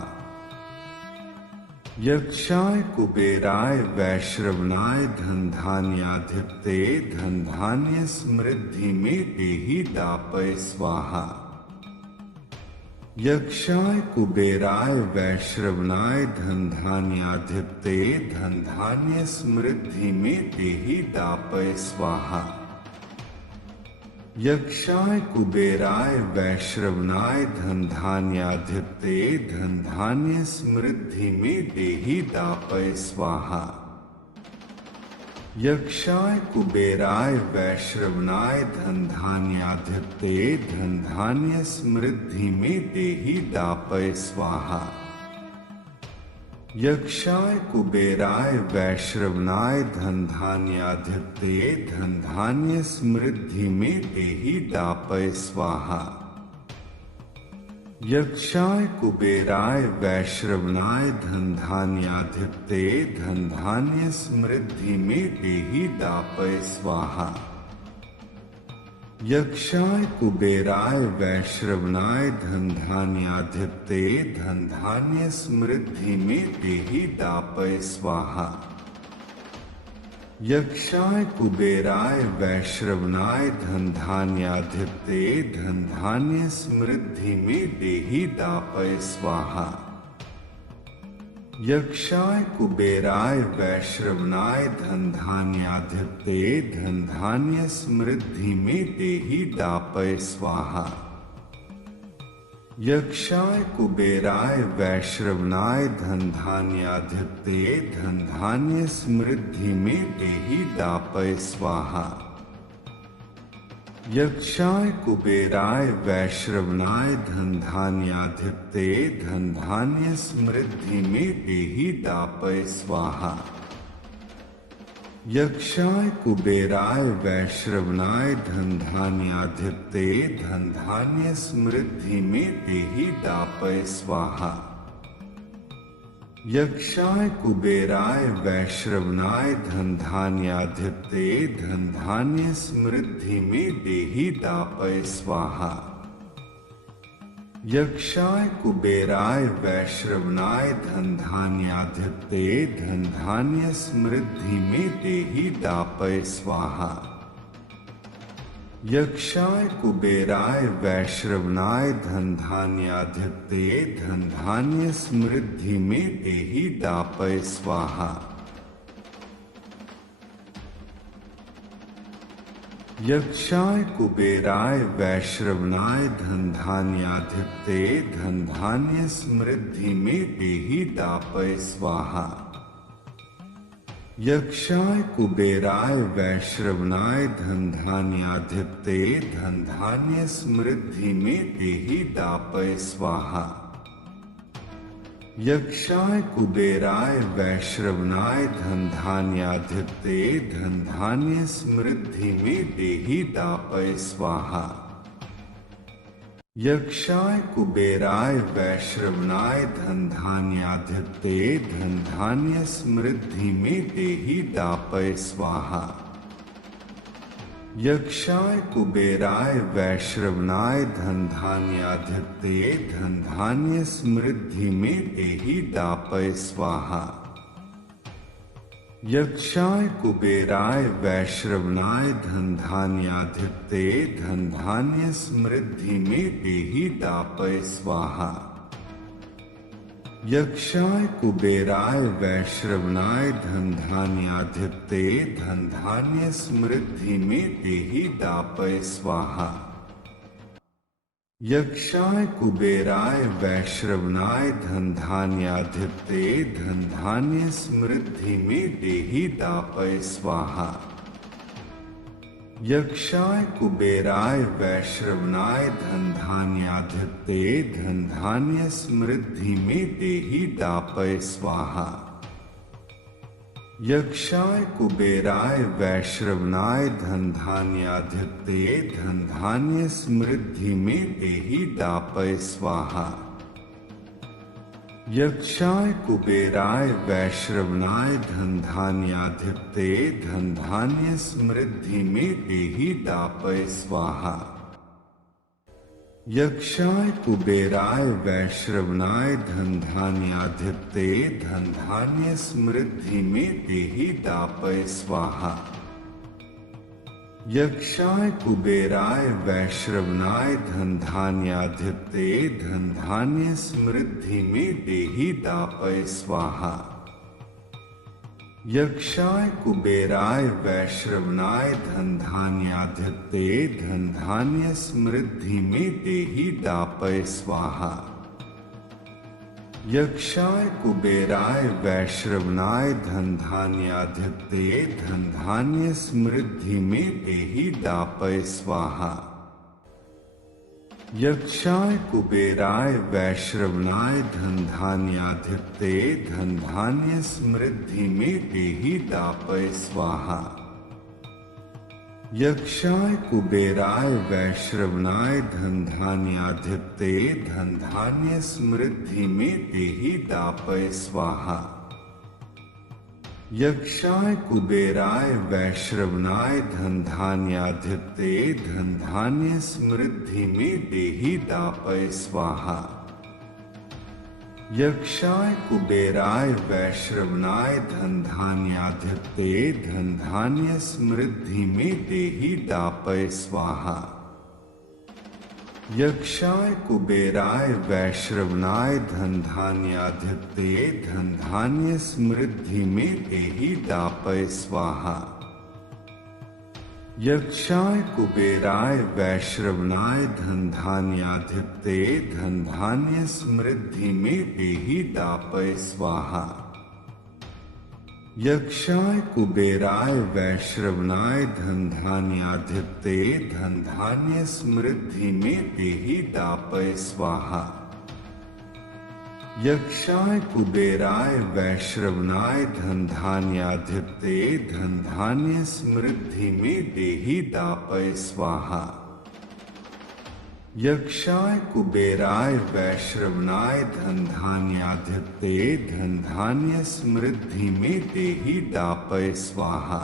यक्षाय कुबेराय वैश्रवणाय धनधान्याधिपते धनधान्य समृद्धि में देहि दापय स्वाहा। यक्षाय कुबेराय वैश्रवणाय धनधान्याधिपते धनधान्य समृद्धि में देहि दापय स्वाहा। यक्षाय कुबेराय वैश्रवणाय धनधान्याधिपते धनधान्य समृद्धि में देहि दापय स्वाहा। यक्षाय कुबेराय वैश्रवणाय धन धान्याधिपते धन धान्य समृद्धि में देहि दापय स्वाहा। यक्षाय कुबेराय वैश्रवणाय धन धान्याधिपते धन धान्य समृद्धि में देहि दापय स्वाहा। यक्षाय कुबेराय वैश्रवणाय धन धान्याधिपते धन धान्य समृद्धि में देहि दापय स्वाहा। यक्षाय कुबेराय वैश्रवणाय धन धान्याधिपते धन धान्य समृद्धि में देहि दापय स्वाहा। यक्षाय कुबेराय वैश्रवणाय धन धान्याधिपते धन धान्य समृद्धि में देहि दापय स्वाहा। यक्षाय कुबेराय वैश्रवणाय धन धान्याधिपते धन धान्य समृद्धि में देहि दापय स्वाहा। यक्षाय कुबेराय वैश्रवणाय धन धान्याधिपते धन धान्य समृद्धि में देहि दापय स्वाहा। यक्षाय कुबेराय वैश्रवणाय धन धान्याधिपते धन धान्य समृद्धि में देहि दापय स्वाहा। यक्षाय कुबेराय वैश्रवणाय धन धान्याधिपते धन धान्य समृद्धि में देहि दापय स्वाहा। यक्षाय कुबेराय वैश्रवणाय धन धान्याधिपते धन धान्य समृद्धि में देहि दापय स्वाहा। यक्षाय कुबेराय वैश्रवणाय धन धान्याधिपते धन धान्य समृद्धि में देहि दापय स्वाहा। यक्षाय कुबेराय वैश्रवणाय धन धान्याधिपते धन धान्य समृद्धि में देहि दापय स्वाहा। यक्षाय कुबेराय वैश्रवणाय धन धान्याधिपते धन धान्य समृद्धि में देहि दापय स्वाहा। यक्षाय कुबेराय वैश्रवणाय धन धान्याधिपते धन धान्य समृद्धि में देहि दापय स्वाहा। यक्षाय कुबेराय वैश्रवणाय धन धान्याधिपते धन धान्य समृद्धि में देहि दापय स्वाहा। यक्षाय कुबेराय वैश्रवणाय धन धान्याधिपते धन धान्य समृद्धि में देहि दापय स्वाहा। यक्षाय कुबेराय वैश्रवणाय धन धान्याधिपते धन धान्य समृद्धि में देहि दापय स्वाहा। यक्षाय कुबेराय वैश्रवणाय धन धान्याधिपते धन धान्य समृद्धि में देहि दापय स्वाहा। यक्षाय कुबेराय वैश्रवणाय धन धान्याधिपते धन धान्य समृद्धि में देहि दापय स्वाहा। यक्षाय कुबेराय वैश्रवणाय धन धान्याधिपते धन धान्य समृद्धि में देहि दापय स्वाहा। यक्षाय कुबेराय वैश्रवणाय धन धान्याधिपते धन धान्य समृद्धि में देहि दापय स्वाहा। यक्षाय कुबेराय वैश्रवणाय धन धान्याधिपते धन धान्य समृद्धि में देहि दापय स्वाहा। यक्षाय कुबेराय वैश्रवणाय धन धान्याधिपते धन धान्य समृद्धि में देहि दापय स्वाहा। यक्षाय कुबेराय वैश्रवणाय धन धान्याधिपते धन धान्य समृद्धि में देहि दापय स्वाहा। यक्षाय कुबेराय वैश्रवणाय धन धान्याधिपते धन धान्य समृद्धि में देहि दापय स्वाहा। यक्षाय कुबेराय वैश्रवणाय धन धान्याधिपते धन धान्य समृद्धि में देहि दापय स्वाहा। यक्षाय कुबेराय वैश्रवणाय धन धान्याधिपते धन धान्य समृद्धि में देहि दापय स्वाहा। यक्षाय कुबेराय वैश्रवणाय धन धान्याधिपते धन धान्य समृद्धि में देहि दापय स्वाहा। यक्षाय कुबेराय वैश्रवणाय धन धान्याधिपते धन धान्य समृद्धि में देहि दापय स्वाहा। यक्षाय कुबेराय वैश्रवणाय धन धान्याधिपते धन धान्य समृद्धि में देहि दापय स्वाहा। यक्षाय कुबेराय वैश्रवणाय धन धान्याधिपते धन धान्य समृद्धि में देहि दापय स्वाहा। यक्षाय कुबेराय वैश्रवणाय धन धान्याधिपते धन धान्य समृद्धि में देहि दापय स्वाहा। यक्षाय कुबेराय वैश्रवणाय धन धान्याधिपते धन धान्य समृद्धि में देहि दापय स्वाहा। यक्षाय कुबेराय वैश्रवणाय धन धान्याधिपते धन धान्य समृद्धि में देहि दापय स्वाहा। यक्षाय कुबेराय वैश्रवणाय धन धान्याधिपते धन धान्य समृद्धि में देहि दापय स्वाहा। यक्षाय कुबेराय वैश्रवणाय धन धान्याधिपते धन धान्य समृद्धि में देहि दापय स्वाहा।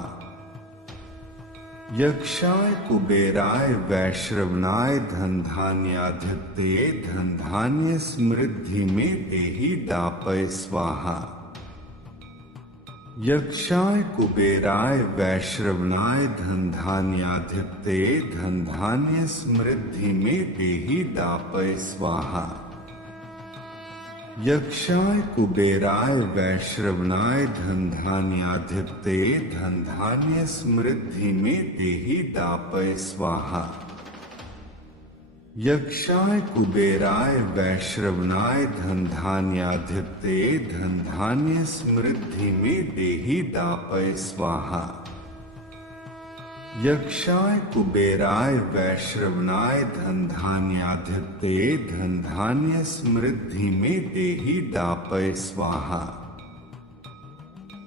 यक्षाय कुबेराय वैश्रवणाय धन धान्याधिपते धन धान्य समृद्धि में देहि दापय स्वाहा। यक्षाय कुबेराय वैश्रवणाय धन धान्याधिपते धन धान्य समृद्धि में देहि दापय स्वाहा। यक्षाय कुबेराय वैश्रवणाय धन धान्याधिपते धन धान्य समृद्धि में देहि दापय स्वाहा। यक्षाय कुबेराय वैश्रवणाय धन धान्याधिपते धन धान्य समृद्धि में देहि दापय स्वाहा। यक्षाय कुबेराय वैश्रवणाय धन धान्याधिपते धन धान्य समृद्धि में देहि दापय स्वाहा।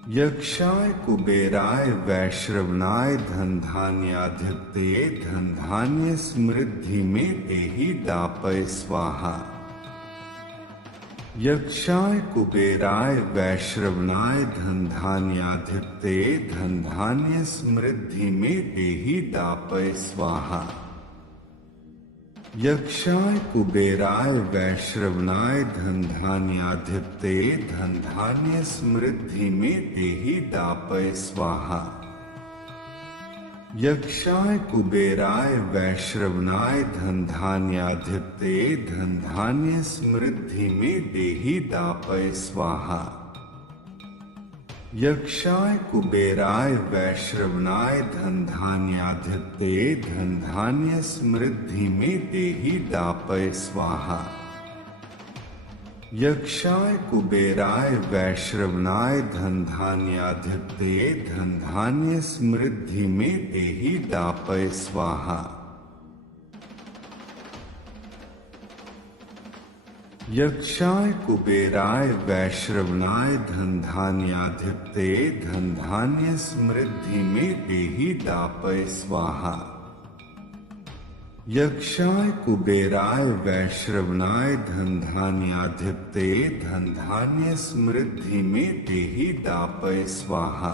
यक्षाय कुबेराय वैश्रवणाय धन धान्याधिपते धन धान्य समृद्धि में देहि दापय स्वाहा। यक्षाय कुबेराय वैश्रवणाय धन धान्याधिपते धन धान्य समृद्धि में देहि दापय स्वाहा। यक्षाय कुबेराय वैश्रवणाय धन धान्याधिपते धन धान्य समृद्धि में देहि दापय स्वाहा। यक्षाय कुबेराय वैश्रवणाय धन धान्याधिपते धन धान्य समृद्धि में देहि दापय स्वाहा। यक्षाय कुबेराय वैश्रवणाय धन धान्याधिपते धन धान्य समृद्धि में देहि दापय स्वाहा। यक्षाय कुबेराय वैश्रवणाय धन धान्याधिपते धन धान्य समृद्धि में देहि दापय स्वाहा। यक्षाय कुबेराय वैश्रवणाय धन धान्याधिपते धन धान्य समृद्धि में देहि दापय स्वाहा। यक्षाय कुबेराय वैश्रवणाय धन धान्याधिपते धन धान्य समृद्धि में देहि दापय स्वाहा।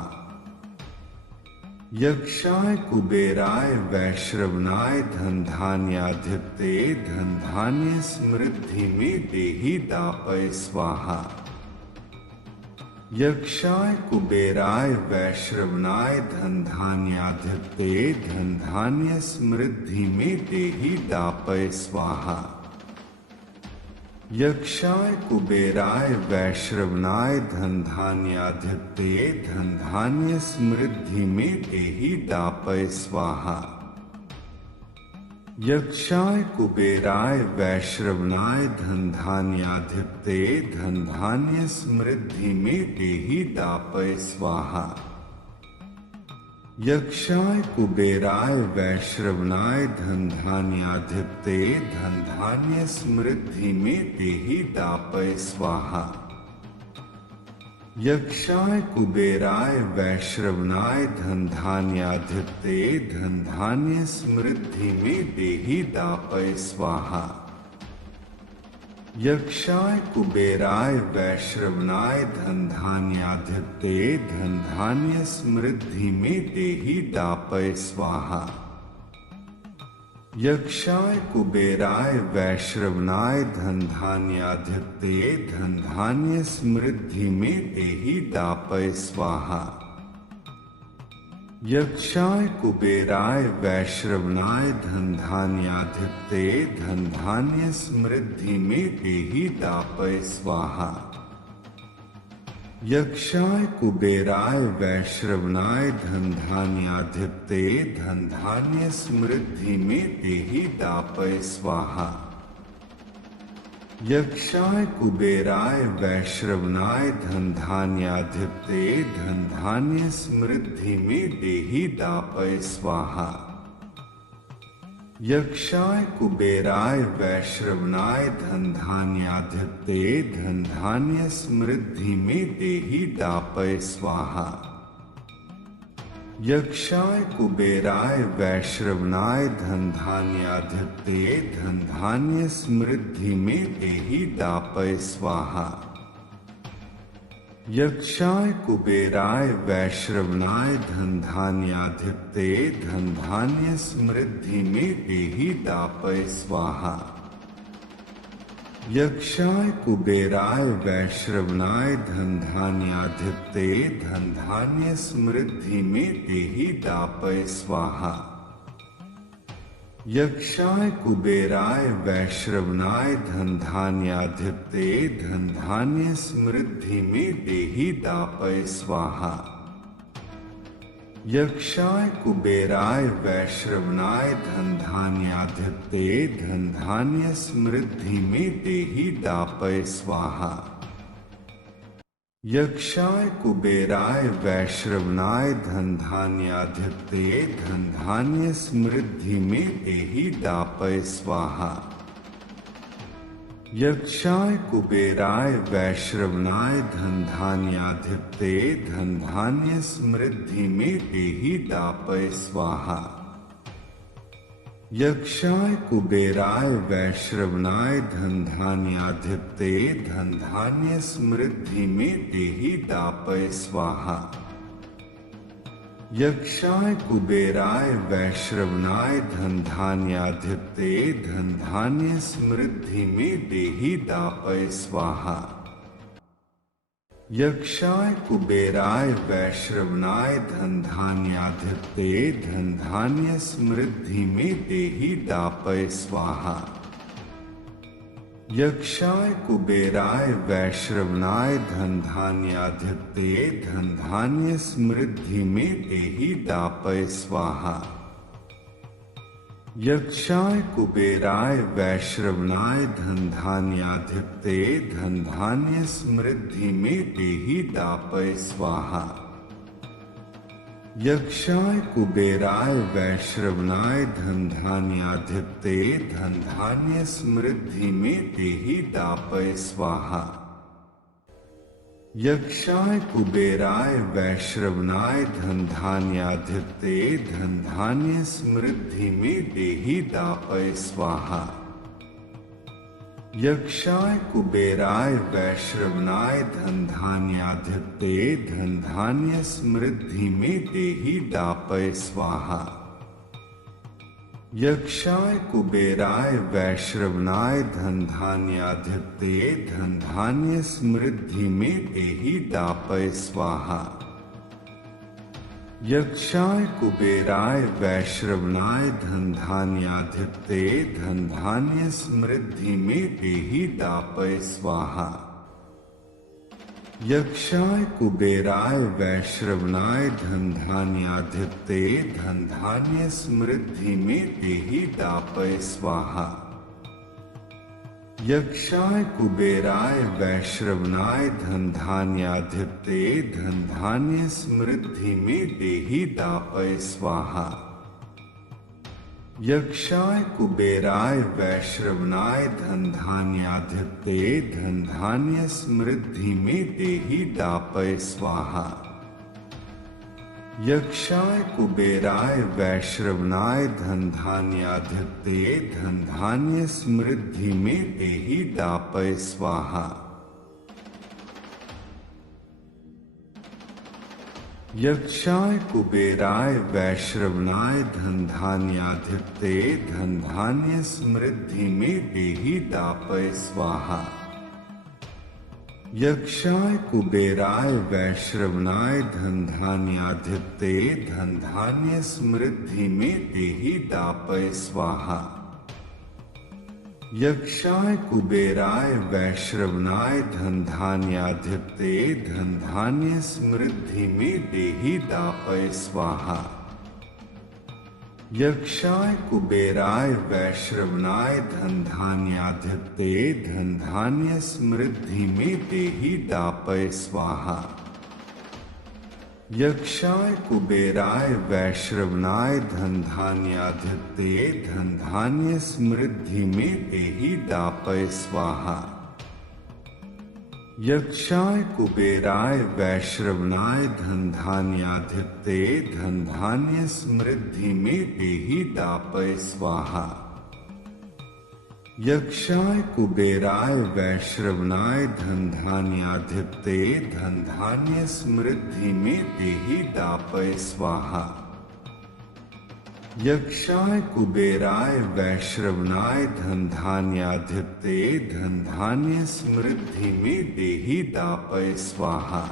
यक्षाय कुबेराय वैश्रवणाय धन धान्याधिपते धन धान्य समृद्धि में देहि दापय स्वाहा। यक्षाय कुबेराय वैश्रवणाय धन धान्याधिपते धन धान्य समृद्धि में देहि दापय स्वाहा। यक्षाय कुबेराय वैश्रवणाय धन धान्याधिपते धन धान्य समृद्धि में देहि दापय स्वाहा। यक्षाय कुबेराय वैश्रवणाय धनधान्याधिपते धनधान्य समृद्धि में देहि दापय स्वाहा। यक्षाय कुबेराय वैश्रवणाय धनधान्याधिपते धनधान्य समृद्धि में देहि दापय स्वाहा। यक्षाय कुबेराय वैश्रवणाय धनधान्याधिपते धनधान्य समृद्धि में देहि दापय स्वाहा। यक्षाय कुबेराय वैश्रवणाय धनधान्याधिपते धनधान्य समृद्धि में देहि दापय स्वाहा। यक्षाय कुबेराय वैश्रवणाय धनधान्याधिपते धनधान्य समृद्धि में देहि दापय स्वाहा। यक्षाय कुबेराय वैश्रवणाय धनधान्याधिपते धनधान्य समृद्धि में देहि दापय स्वाहा। यक्षाय कुबेराय वैश्रवणाय धनधान्याधिपते धनधान्य समृद्धि में देहि दापय स्वाहा। यक्षाय कुबेराय वैश्रवणाय धनधान्याधिपते धनधान्य समृद्धि में देहि दापय स्वाहा। यक्षाय कुबेराय वैश्रवणाय धनधान्याधिपते धनधान्य समृद्धि में देहि दापय स्वाहा। यक्षाय कुबेराय वैश्रवणाय धनधान्याधिपते धनधान्य समृद्धि में देहि दापय स्वाहा। यक्षाय कुबेराय वैश्रवणाय धनधान्याधिपते धनधान्य समृद्धि में देहि दापय स्वाहा। यक्षाय कुबेराय वैश्रवणाय धनधान्याधिपते धनधान्य समृद्धि में देहि दापय स्वाहा। यक्षाय कुबेराय वैश्रवणाय धनधान्याधिपते धनधान्य समृद्धि में देहि दापय स्वाहा। यक्षाय कुबेराय वैश्रवणाय धनधान्याधिपते धनधान्य समृद्धि में देहि दापय स्वाहा। यक्षाय कुबेराय वैश्रवणाय धनधान्याधिपते धनधान्य समृद्धि में देहि दापय स्वाहा। यक्षाय कुबेराय वैश्रवणाय धनधान्याधिपते धनधान्य समृद्धि में देहि दापय स्वाहा। यक्षाय कुबेराय वैश्रवणाय धनधान्याधिपते धनधान्य समृद्धि में देहि दापय स्वाहा। यक्षाय कुबेराय वैश्रवणाय धनधान्याधिपते धनधान्य समृद्धि में देहि दापय स्वाहा। यक्षाय कुबेराय वैश्रवणाय धनधान्याधिपते धनधान्य समृद्धि में देहि दापय स्वाहा। यक्षाय कुबेराय वैश्रवणाय धनधान्याधिपते धनधान्य समृद्धि में देहि दापय स्वाहा। यक्षाय कुबेराय वैश्रवणाय धनधान्याधिपते धनधान्य समृद्धि में देहि दापय स्वाहा। यक्षाय कुबेराय वैश्रवणाय धनधान्याधिपते धनधान्य समृद्धि में देहि दापय स्वाहा। यक्षाय कुबेराय वैश्रवणाय धनधान्याधिपते धनधान्य समृद्धि में देहि दापय स्वाहा। यक्षाय कुबेराय वैश्रवणाय धनधान्याधिपते धनधान्य समृद्धि में देहि दापय स्वाहा। यक्षाय कुबेराय वैश्रवणाय धनधान्याधिपते धनधान्य समृद्धि में देहि दापय स्वाहा। यक्षाय कुबेराय वैश्रवणाय धनधान्याधिपते धनधान्य समृद्धि में देहि दापय स्वाहा। यक्षाय कुबेराय वैश्रवणाय धनधान्याधिपते धनधान्य समृद्धि में देहि दापय स्वाहा। यक्षाय कुबेराय वैश्रवणाय धनधान्याधिपते धनधान्य समृद्धि में देहि दापय स्वाहा। यक्षाय कुबेराय वैश्रवणाय धनधान्याधिपते धनधान्य समृद्धि में देहि दापय स्वाहा। यक्षाय कुबेराय वैश्रवणाय धनधान्याधिपते धनधान्य समृद्धि में देहि दापय स्वाहा। यक्षाय कुबेराय वैश्रवणाय धनधान्याधिपते धनधान्य समृद्धि में देहि दापय स्वाहा। यक्षाय कुबेराय वैश्रवणाय धनधान्याधिपते धनधान्य समृद्धि में देहि दापय स्वाहा। यक्षाय कुबेराय वैश्रवणाय धनधान्याधिपते धनधान्य समृद्धि में देहि दापय स्वाहा। यक्षाय कुबेराय वैश्रवणाय धनधान्याधिपते धनधान्य समृद्धि में देहि दापय स्वाहा। यक्षाय कुबेराय वैश्रवणाय धनधान्याधिपते धनधान्य समृद्धि में देहि दापय स्वाहा। यक्षाय कुबेराय वैश्रवणाय धनधान्याधिपते धनधान्य समृद्धि में देहि दापय स्वाहा। यक्षाय कुबेराय वैश्रवणाय धनधान्याधिपते धनधान्य समृद्धि में देहि दापय स्वाहा। यक्षाय कुबेराय वैश्रवणाय धनधान्याधिपते धनधान्य समृद्धि में देहि दापय स्वाहा।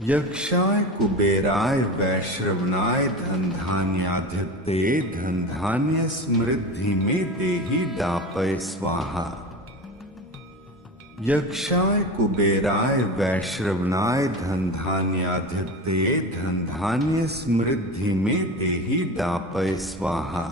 यक्षाय कुबेराय वैश्रवणाय धनधान्याधिपते धनधान्य समृद्धि में देहि दापय स्वाहा। यक्षाय कुबेराय वैश्रवणाय धनधान्याधिपते धनधान्य समृद्धि में देहि दापय स्वाहा।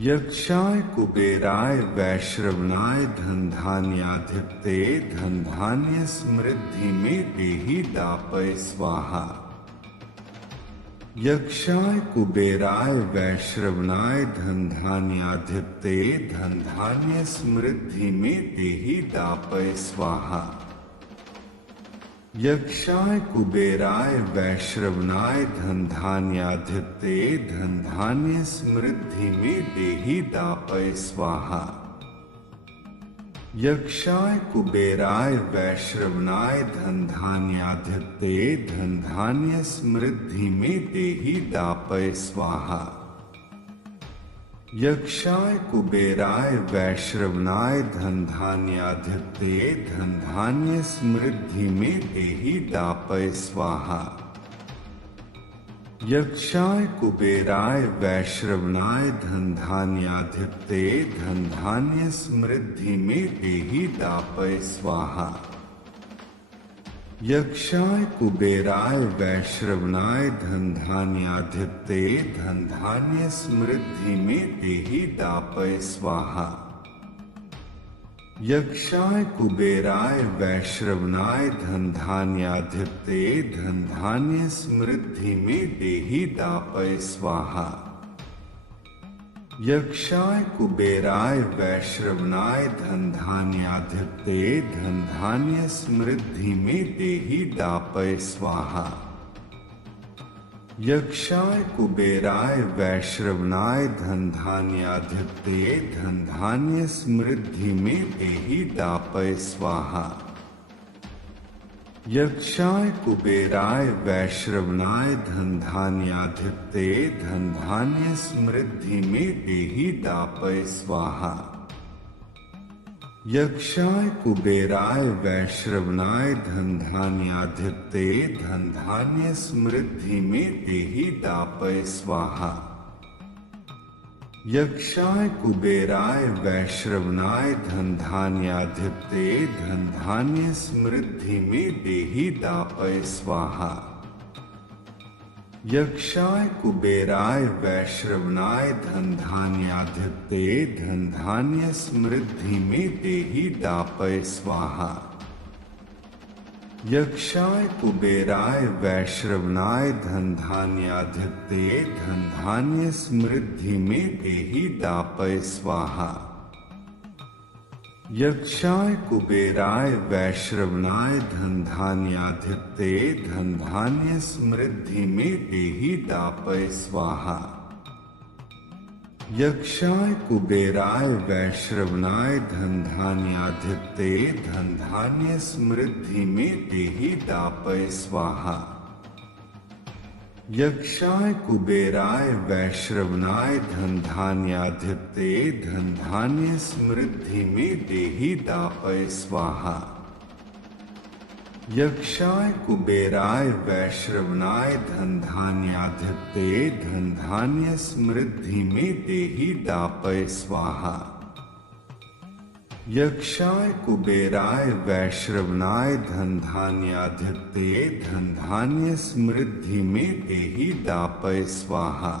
यक्षाय कुबेराय वैश्रवणाय धनधान्याधिपते धनधान्य समृद्धि में देहि दापय स्वाहा। यक्षाय कुबेराय वैश्रवणाय धनधान्याधिपते धनधान्य समृद्धि में देहि दापय स्वाहा। यक्षाय कुबेराय वैश्रवणाय धनधान्याधिपते धनधान्य समृद्धि में देहि दापय स्वाहा। यक्षाय कुबेराय वैश्रवणाय धनधान्याधिपते धनधान्य समृद्धि में देहि दापय स्वाहा। यक्षाय कुबेराय वैश्रवणाय धनधान्याधिपते धनधान्य समृद्धि में देहि दापय स्वाहा। यक्षाय कुबेराय वैश्रवणाय धनधान्याधिपते धनधान्य समृद्धि में देहि दापय स्वाहा। यक्षाय कुबेराय वैश्रवणाय धनधान्याधिपते धनधान्य समृद्धि में देहि दापय स्वाहा। यक्षाय कुबेराय वैश्रवणाय धनधान्याधिपते धनधान्य समृद्धि में देहि दापय स्वाहा। यक्षाय कुबेराय वैश्रवणाय धनधान्याधिपते धनधान्य समृद्धि में देहि दापय स्वाहा। यक्षाय कुबेराय वैश्रवणाय धनधान्याधिपते धनधान्य समृद्धि में देहि दापय स्वाहा। यक्षाय कुबेराय वैश्रवणाय धनधान्याधिपते धनधान्य समृद्धि में देहि दापय स्वाहा। यक्षाय कुबेराय वैश्रवणाय धनधान्याधिपते धनधान्य समृद्धि में देहि दापय स्वाहा। यक्षाय कुबेराय वैश्रवणाय धन धान्याधिपते धन धान्य समृद्धि में देहि दापय स्वाहा। यक्षाय कुबेराय वैश्रवणाय धन धान्याधिपते धन धान्य समृद्धि में देहि दापय स्वाहा। यक्षाय कुबेराय वैश्रवणाय धन धान्याधिपते धन धान्य समृद्धि में देहि दापय स्वाहा। यक्षाय कुबेराय वैश्रवणाय धन धान्याधिपते धन धान्य समृद्धि में देहि दापय स्वाहा। यक्षाय कुबेराय वैश्रवणाय धन धान्याधिपते धन धान्य समृद्धि में देहि दापय स्वाहा। यक्षाय कुबेराय वैश्रवणाय धन धान्याधिपते धन धान्य समृद्धि में देहि दापय स्वाहा। यक्षाय कुबेराय वैश्रवणाय धन धान्याधिपते धन धान्य समृद्धि में देहि दापय स्वाहा। यक्षाय कुबेराय वैश्रवणाय धन धान्याधिपते धन धान्य समृद्धि में देहि दापय स्वाहा।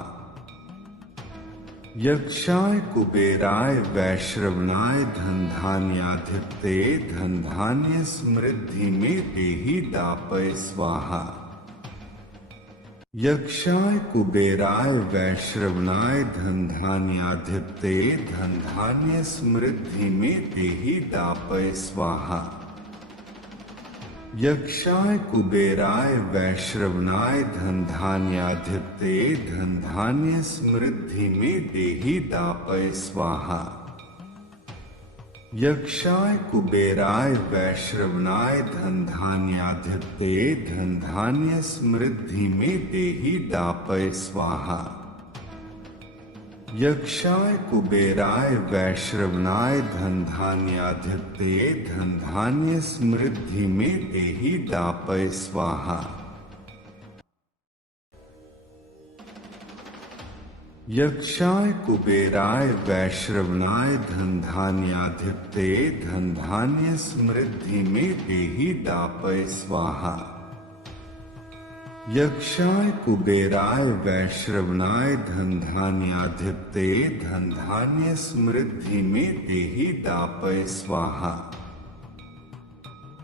यक्षाय कुबेराय वैश्रवणाय धन धान्याधिपते धन धान्य समृद्धि में देहि दापय स्वाहा। यक्षाय कुबेराय वैश्रवणाय धन धान्याधिपते धन धान्य समृद्धि में देहि दापय स्वाहा। यक्षाय कुबेराय वैश्रवणाय धन धान्याधिपते धन धान्य समृद्धि में देहि दापय स्वाहा। यक्षाय कुबेराय वैश्रवणाय धन धान्याधिपते धन धान्य समृद्धि में देहि दापय स्वाहा। यक्षाय कुबेराय वैश्रवणाय धन धान्याधिपते धन धान्य समृद्धि में देहि दापय स्वाहा। यक्षाय कुबेराय वैश्रवणाय धन धान्याधिपते धन धान्य समृद्धि में देहि दापय स्वाहा। यक्षाय कुबेराय वैश्रवणाय धन धान्याधिपते धन धान्य समृद्धि में देहि दापय स्वाहा।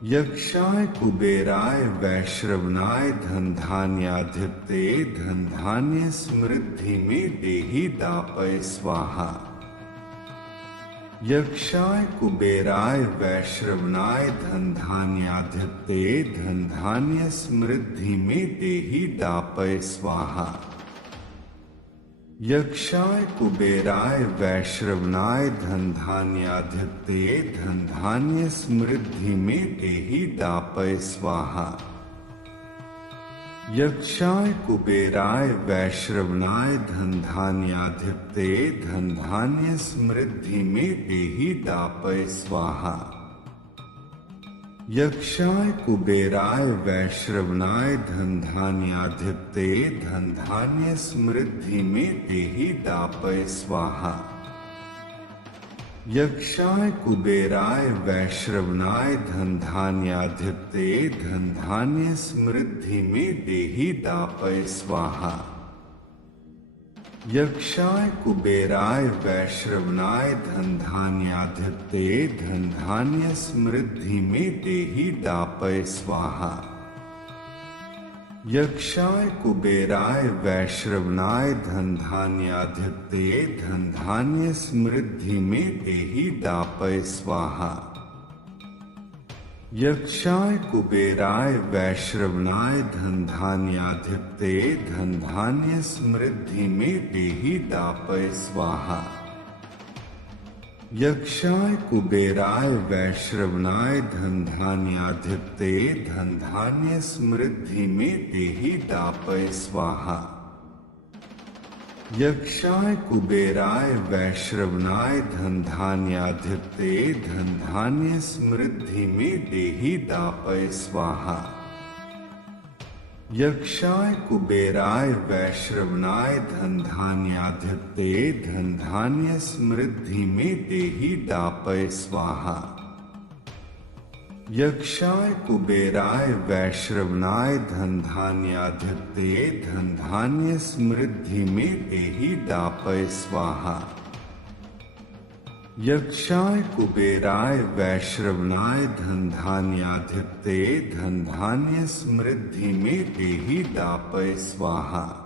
यक्षाय कुबेराय वैश्रवणाय धन धान्याधिपते धन धान्य समृद्धि में देहि दापय स्वाहा। यक्षाय कुबेराय वैश्रवणाय धन धान्याधिपते धन धान्य समृद्धि में देहि दापय स्वाहा। यक्षाय कुबेराय वैश्रवणाय धन धान्याधिपते धन धान्य समृद्धि में देहि दापय स्वाहा। यक्षाय कुबेराय वैश्रवणाय धन धान्याधिपते धन धान्य समृद्धि में देहि दापय स्वाहा। यक्षाय कुबेराय वैश्रवणाय धन धान्याधिपते धन धान्य समृद्धि में देहि दापय स्वाहा। यक्षाय कुबेराय वैश्रवणाय धन धान्याधिपते धन धान्य समृद्धि में देहि दापय स्वाहा। यक्षाय कुबेराय वैश्रवणाय धन धान्याधिपते धन धान्य समृद्धि में देहि दापय स्वाहा। यक्षाय कुबेराय वैश्रवणाय धन धान्याधिपते धन धान्य समृद्धि में देहि दापय स्वाहा। यक्षाय कुबेराय वैश्रवणाय धन धान्याधिपते धन धान्य समृद्धि में देहि दापय स्वाहा। यक्षाय कुबेराय वैश्रवणाय धन धान्याधिपते धन धान्य समृद्धि में देहि दापय स्वाहा। यक्षाय कुबेराय वैश्रवणाय धन धान्याधिपते धन धान्य समृद्धि में देहि दापय स्वाहा। यक्षाय कुबेराय वैश्रवणाय धन धान्याधिपते धन धान्य समृद्धि में देहि दापय स्वाहा। यक्षाय कुबेराय वैश्रवणाय धन धान्याधिपते धन धान्य समृद्धि में देहि दापय स्वाहा। यक्षाय कुबेराय वैश्रवणाय धन धान्याधिपते धन धान्य समृद्धि में देहि दापय स्वाहा।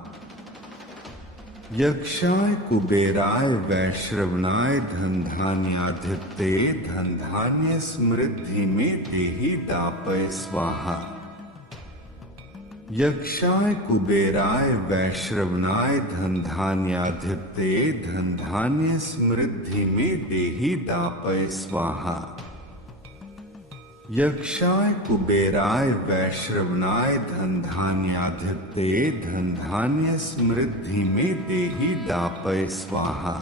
यक्षाय कुबेराय वैश्रवणाय धन धान्याधिपते धन धान्य समृद्धि में देहि दापय स्वाहा। यक्षाय कुबेराय वैश्रवणाय धन धान्याधिपते धन धान्य समृद्धि में देहि दापय स्वाहा। यक्षाय कुबेराय वैश्रवणाय धन धान्याधिपते धन धान्य समृद्धि में देहि दापय स्वाहा।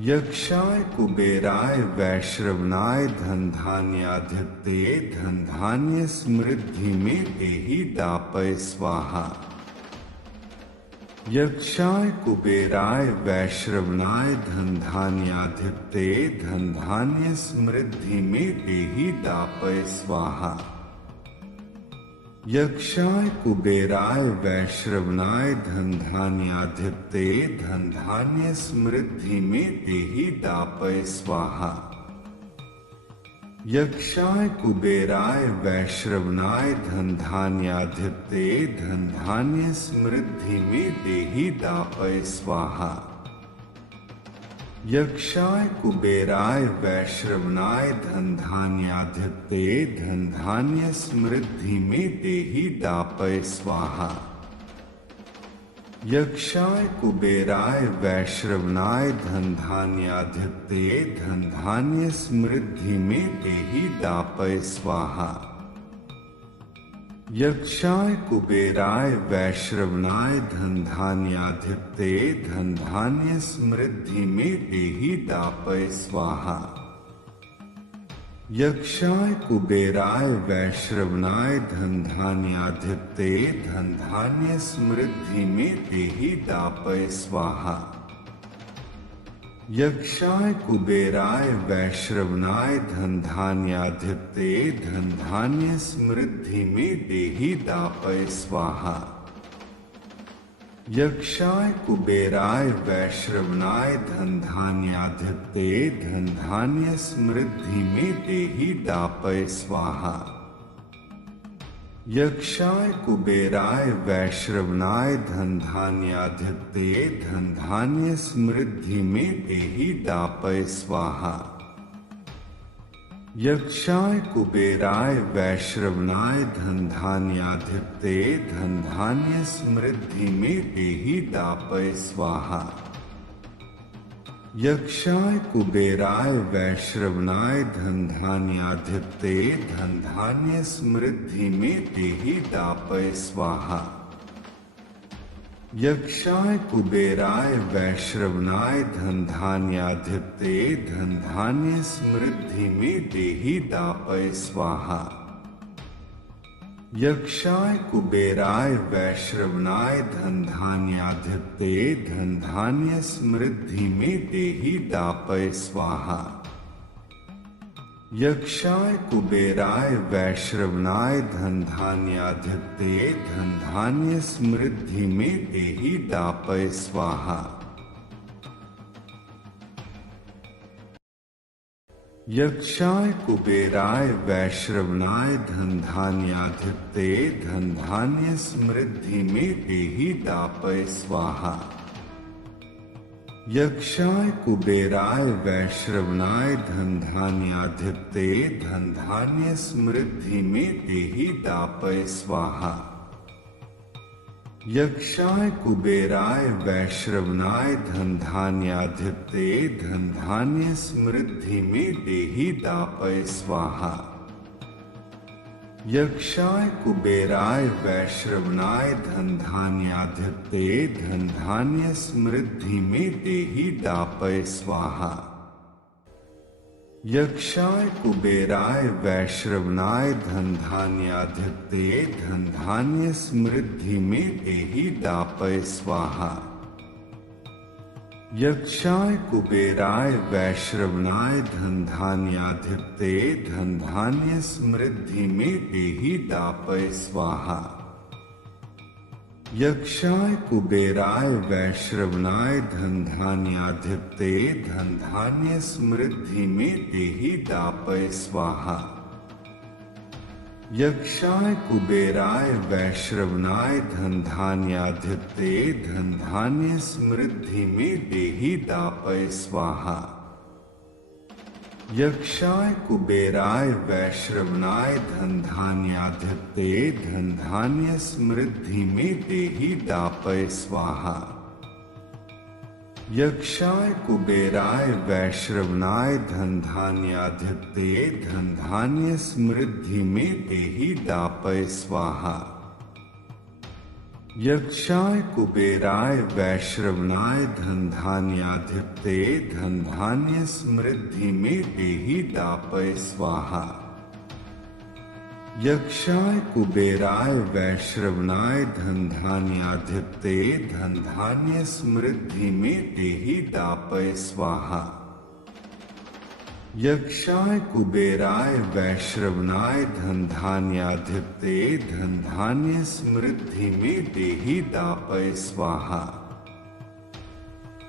यक्षाय कुबेराय वैश्रवणाय धन धान्याधिपते धन धान्य समृद्धि में देहि दापय स्वाहा। यक्षाय कुबेराय वैश्रवणाय धन धान्याधिपते धन धान्य समृद्धि में देहि दापय स्वाहा। यक्षाय कुबेराय वैश्रवणाय धन धान्याधिपते धन धान्य समृद्धि में देहि दापय स्वाहा। यक्षाय कुबेराय वैश्रवणाय धन धान्याधिपते धन धान्य समृद्धि में देहि दापय स्वाहा। यक्षाय कुबेराय वैश्रवणाय धन धान्याधिपते धन धान्य समृद्धि में देहि दापय स्वाहा। यक्षाय कुबेराय वैश्रवणाय धन धान्याधिपते धन धान्य समृद्धि में देहि दापय स्वाहा। यक्षाय कुबेराय वैश्रवणाय धन धान्याधिपते धन धान्य समृद्धि में देहि दापय स्वाहा। यक्षाय कुबेराय वैश्रवणाय धन धान्याधिपते धन धान्य समृद्धि में देहि दापय स्वाहा। यक्षाय कुबेराय वैश्रवणाय धन धान्याधिपते धन धान्य समृद्धि में देहि दापय स्वाहा। यक्षाय कुबेराय वैश्रवणाय धन धान्याधिपते धन धान्य समृद्धि में देहि दापय स्वाहा। यक्षाय कुबेराय वैश्रवणाय धन धान्याधिपते धन धान्य समृद्धि में देहि दापय स्वाहा। यक्षाय कुबेराय वैश्रवणाय धन धान्याधिपते धन धान्य समृद्धि में देहि दापय स्वाहा। यक्षाय कुबेराय वैश्रवणाय धन धान्याधिपते धन धान्य समृद्धि में देहि दापय स्वाहा। यक्षाय कुबेराय वैश्रवणाय धन धान्याधिपते धन धान्य समृद्धि में देहि दापय स्वाहा। यक्षाय कुबेराय वैश्रवणाय धन धान्याधिपते धन धान्य समृद्धि में देहि दापय स्वाहा। यक्षाय कुबेराय वैश्रवणाय धन धान्याधिपते धन धान्य समृद्धि में देहि दापय स्वाहा। यक्षाय कुबेराय वैश्रवणाय धन धान्याधिपते धन धान्य समृद्धि में देहि दापय स्वाहा। यक्षाय कुबेराय वैश्रवणाय धन धान्याधिपते धन धान्य समृद्धि में देहि दापय स्वाहा। यक्षाय कुबेराय वैश्रवणाय धन धान्याधिपते धन धान्य समृद्धि में देहि दापय स्वाहा। यक्षाय कुबेराय वैश्रवणाय धन धान्याधिपते धन धान्य समृद्धि में देहि दापय स्वाहा। यक्षाय कुबेराय वैश्रवणाय धनधान्याधिपते धनधान्य समृद्धि में देहि दापय स्वाहा। यक्षाय कुबेराय वैश्रवणाय धनधान्याधिपते धनधान्य समृद्धि में देहि दापय स्वाहा। यक्षाय कुबेराय वैश्रवणाय धनधान्याधिपते धनधान्य समृद्धि में देहि दापय स्वाहा। यक्षाय कुबेराय वैश्रवणाय धनधान्याधिपते धनधान्य समृद्धि में देहि दापय स्वाहा। यक्षाय कुबेराय वैश्रवणाय धनधान्याधिपते धनधान्य समृद्धि में देहि दापय स्वाहा। यक्षाय कुबेराय वैश्रवणाय धनधान्याधिपते धनधान्य समृद्धि में देहि दापय स्वाहा। यक्षाय कुबेराय वैश्रवणाय धनधान्याधिपते धनधान्य समृद्धि में देहि दापय स्वाहा। यक्षाय कुबेराय वैश्रवणाय धनधान्याधिपते धनधान्य समृद्धि में देहि दापय स्वाहा। यक्षाय कुबेराय वैश्रवणाय धनधान्याधिपते धनधान्य समृद्धि में देहि दापय स्वाहा।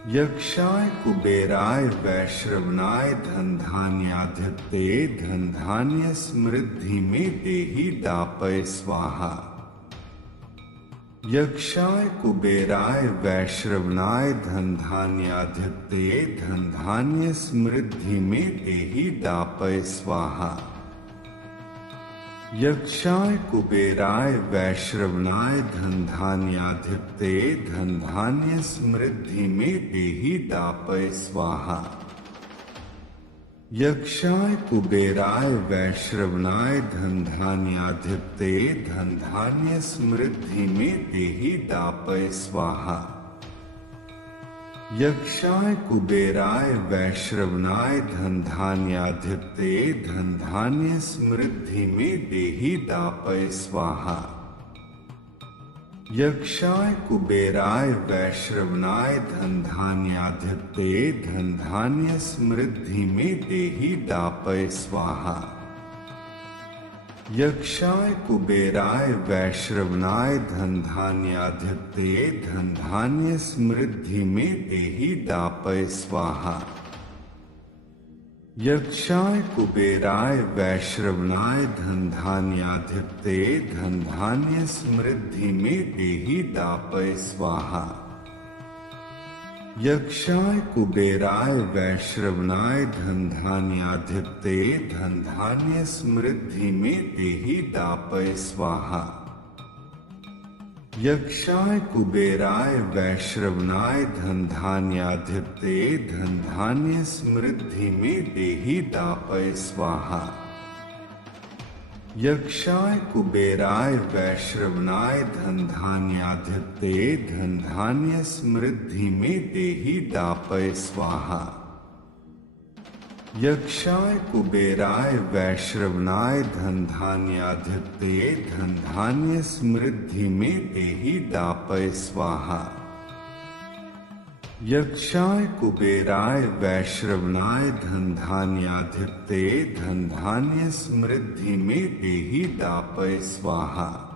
यक्षाय कुबेराय वैश्रवणाय धनधान्याधिपते धनधान्य समृद्धि में देहि दापय स्वाहा। यक्षाय कुबेराय वैश्रवणाय धनधान्याधिपते धनधान्य समृद्धि में देहि दापय स्वाहा। यक्षाय कुबेराय वैश्रवणाय धनधान्याधिपते धनधान्य समृद्धि में देहि दापय स्वाहा। यक्षाय कुबेराय वैश्रवणाय धनधान्याधिपते धनधान्य समृद्धि में देहि दापय स्वाहा। यक्षाय कुबेराय वैश्रवणाय धनधान्याधिपते धनधान्य समृद्धि में देहि दापय स्वाहा। यक्षाय कुबेराय वैश्रवणाय धनधान्याधिपते धनधान्य समृद्धि में देहि दापय स्वाहा। यक्षाय कुबेराय वैश्रवणाय धनधान्याधिपते धनधान्य समृद्धि में देहि दापय स्वाहा। यक्षाय कुबेराय वैश्रवणाय धनधान्याधिपते धनधान्य समृद्धि में देहि दापय स्वाहा। यक्षाय कुबेराय वैश्रवणाय धनधान्याधिपते धनधान्य समृद्धि में देहि दापय स्वाहा। यक्षाय कुबेराय वैश्रवणाय धनधान्याधिपते धनधान्य समृद्धि में देहि दापय स्वाहा। यक्षाय कुबेराय वैश्रवणाय धनधान्याधिपते धनधान्य समृद्धि में देहि दापय स्वाहा। यक्षाय कुबेराय वैश्रवणाय धनधान्याधिपते धनधान्य समृद्धि में देहि दापय स्वाहा। यक्षाय कुबेराय वैश्रवणाय धनधान्याधिपते धनधान्य समृद्धि में देहि दापय स्वाहा।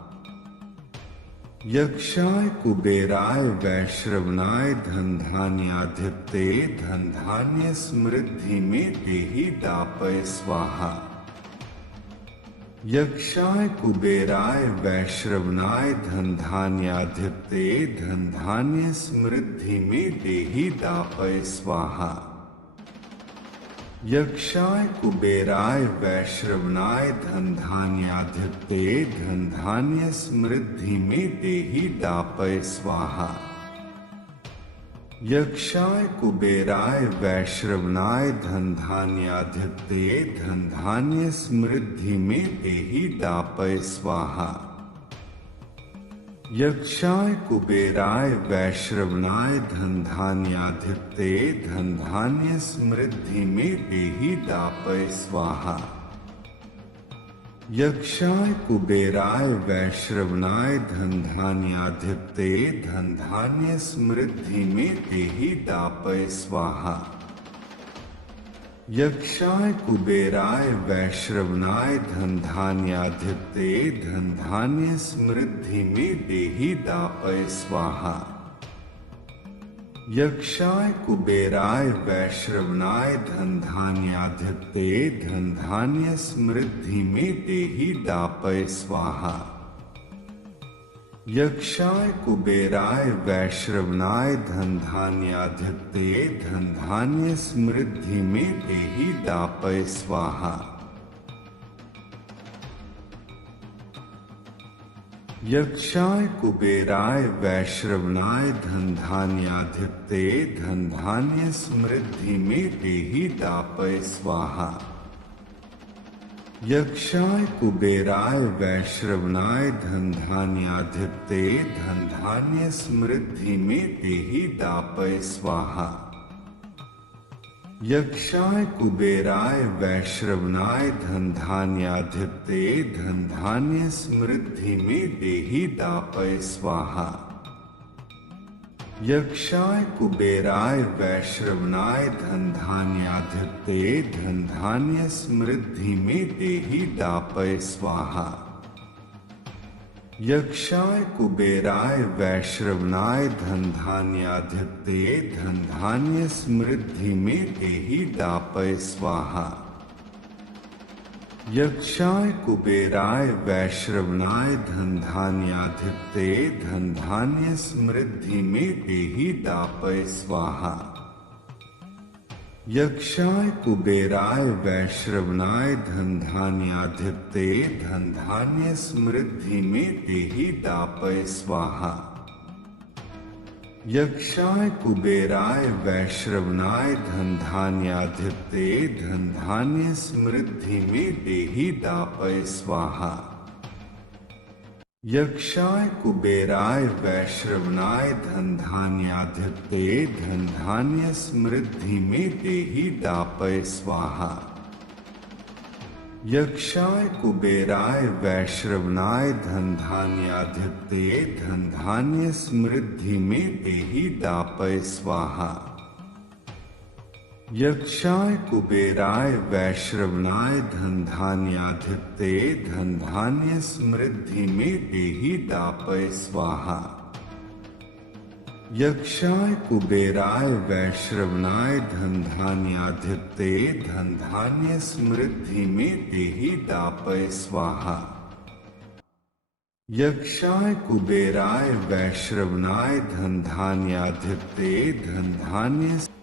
यक्षाय कुबेराय वैश्रवणाय धनधान्याधिपते धनधान्य समृद्धि में देहि दापय स्वाहा। यक्षाय कुबेराय वैश्रवणाय धनधान्याधिपते धनधान्य समृद्धि में देहि दापय स्वाहा। यक्षाय कुबेराय वैश्रवणाय धनधान्याधिपते धनधान्य समृद्धि में देहि दापय स्वाहा। यक्षाय कुबेराय वैश्रवणाय धनधान्याधिपते धनधान्य समृद्धि में देहि दापय स्वाहा। यक्षाय कुबेराय वैश्रवणाय धनधान्याधिपते धनधान्य समृद्धि में देहि दापय स्वाहा। यक्षाय कुबेराय वैश्रवणाय धनधान्याधिपते धनधान्य समृद्धि में देहि दापय स्वाहा। यक्षाय कुबेराय वैश्रवणाय धनधान्याधिपते धनधान्य समृद्धि में देहि दापय स्वाहा। यक्षाय कुबेराय वैश्रवणाय धनधान्याधिपते धनधान्य समृद्धि में देहि दापय स्वाहा। यक्षाय कुबेराय वैश्रवणाय धनधान्याधिपते धनधान्य समृद्धि में देहि दापय स्वाहा। यक्षाय कुबेराय वैश्रवणाय धनधान्याधिपते धनधान्य समृद्धि में देहि दापय स्वाहा। यक्षाय कुबेराय वैश्रवणाय धनधान्याधिपते धनधान्य समृद्धि में देहि दापय स्वाहा। यक्षाय कुबेराय वैश्रवणाय धनधान्याधिपते धनधान्य समृद्धि में देहि दापय स्वाहा। यक्षाय कुबेराय वैश्रवणाय धनधान्याधिपते धनधान्य समृद्धि में देहि दापय स्वाहा। यक्षाय कुबेराय वैश्रवणाय धनधान्याधिपते धनधान्य समृद्धि में देहि दापय स्वाहा। यक्षाय कुबेराय वैश्रवणाय धनधान्याधिपते धनधान्य समृद्धि में देहि दापय स्वाहा। यक्षाय कुबेराय वैश्रवणाय धनधान्याधिपते धनधान्य समृद्धि में देहि दापय स्वाहा। यक्षाय कुबेराय वैश्रवणाय धनधान्याधिपते धनधान्य समृद्धि में देहि दापय स्वाहा। यक्षाय कुबेराय वैश्रवणाय धनधान्याधिपते धनधान्य समृद्धि में देहि दापय स्वाहा। यक्षाय कुबेराय वैश्रवणाय धनधान्याधिपते धनधान्य समृद्धि में देहि दापय स्वाहा। यक्षाय कुबेराय वैश्रवणाय धनधान्याधिपते धनधान्य समृद्धि में देहि दापय स्वाहा। यक्षाय कुबेराय वैश्रवणाय धनधान्याधिपते धनधान्य समृद्धि में देहि दापय स्वाहा। यक्षाय कुबेराय वैश्रवणाय धनधान्याधिपते धनधान्य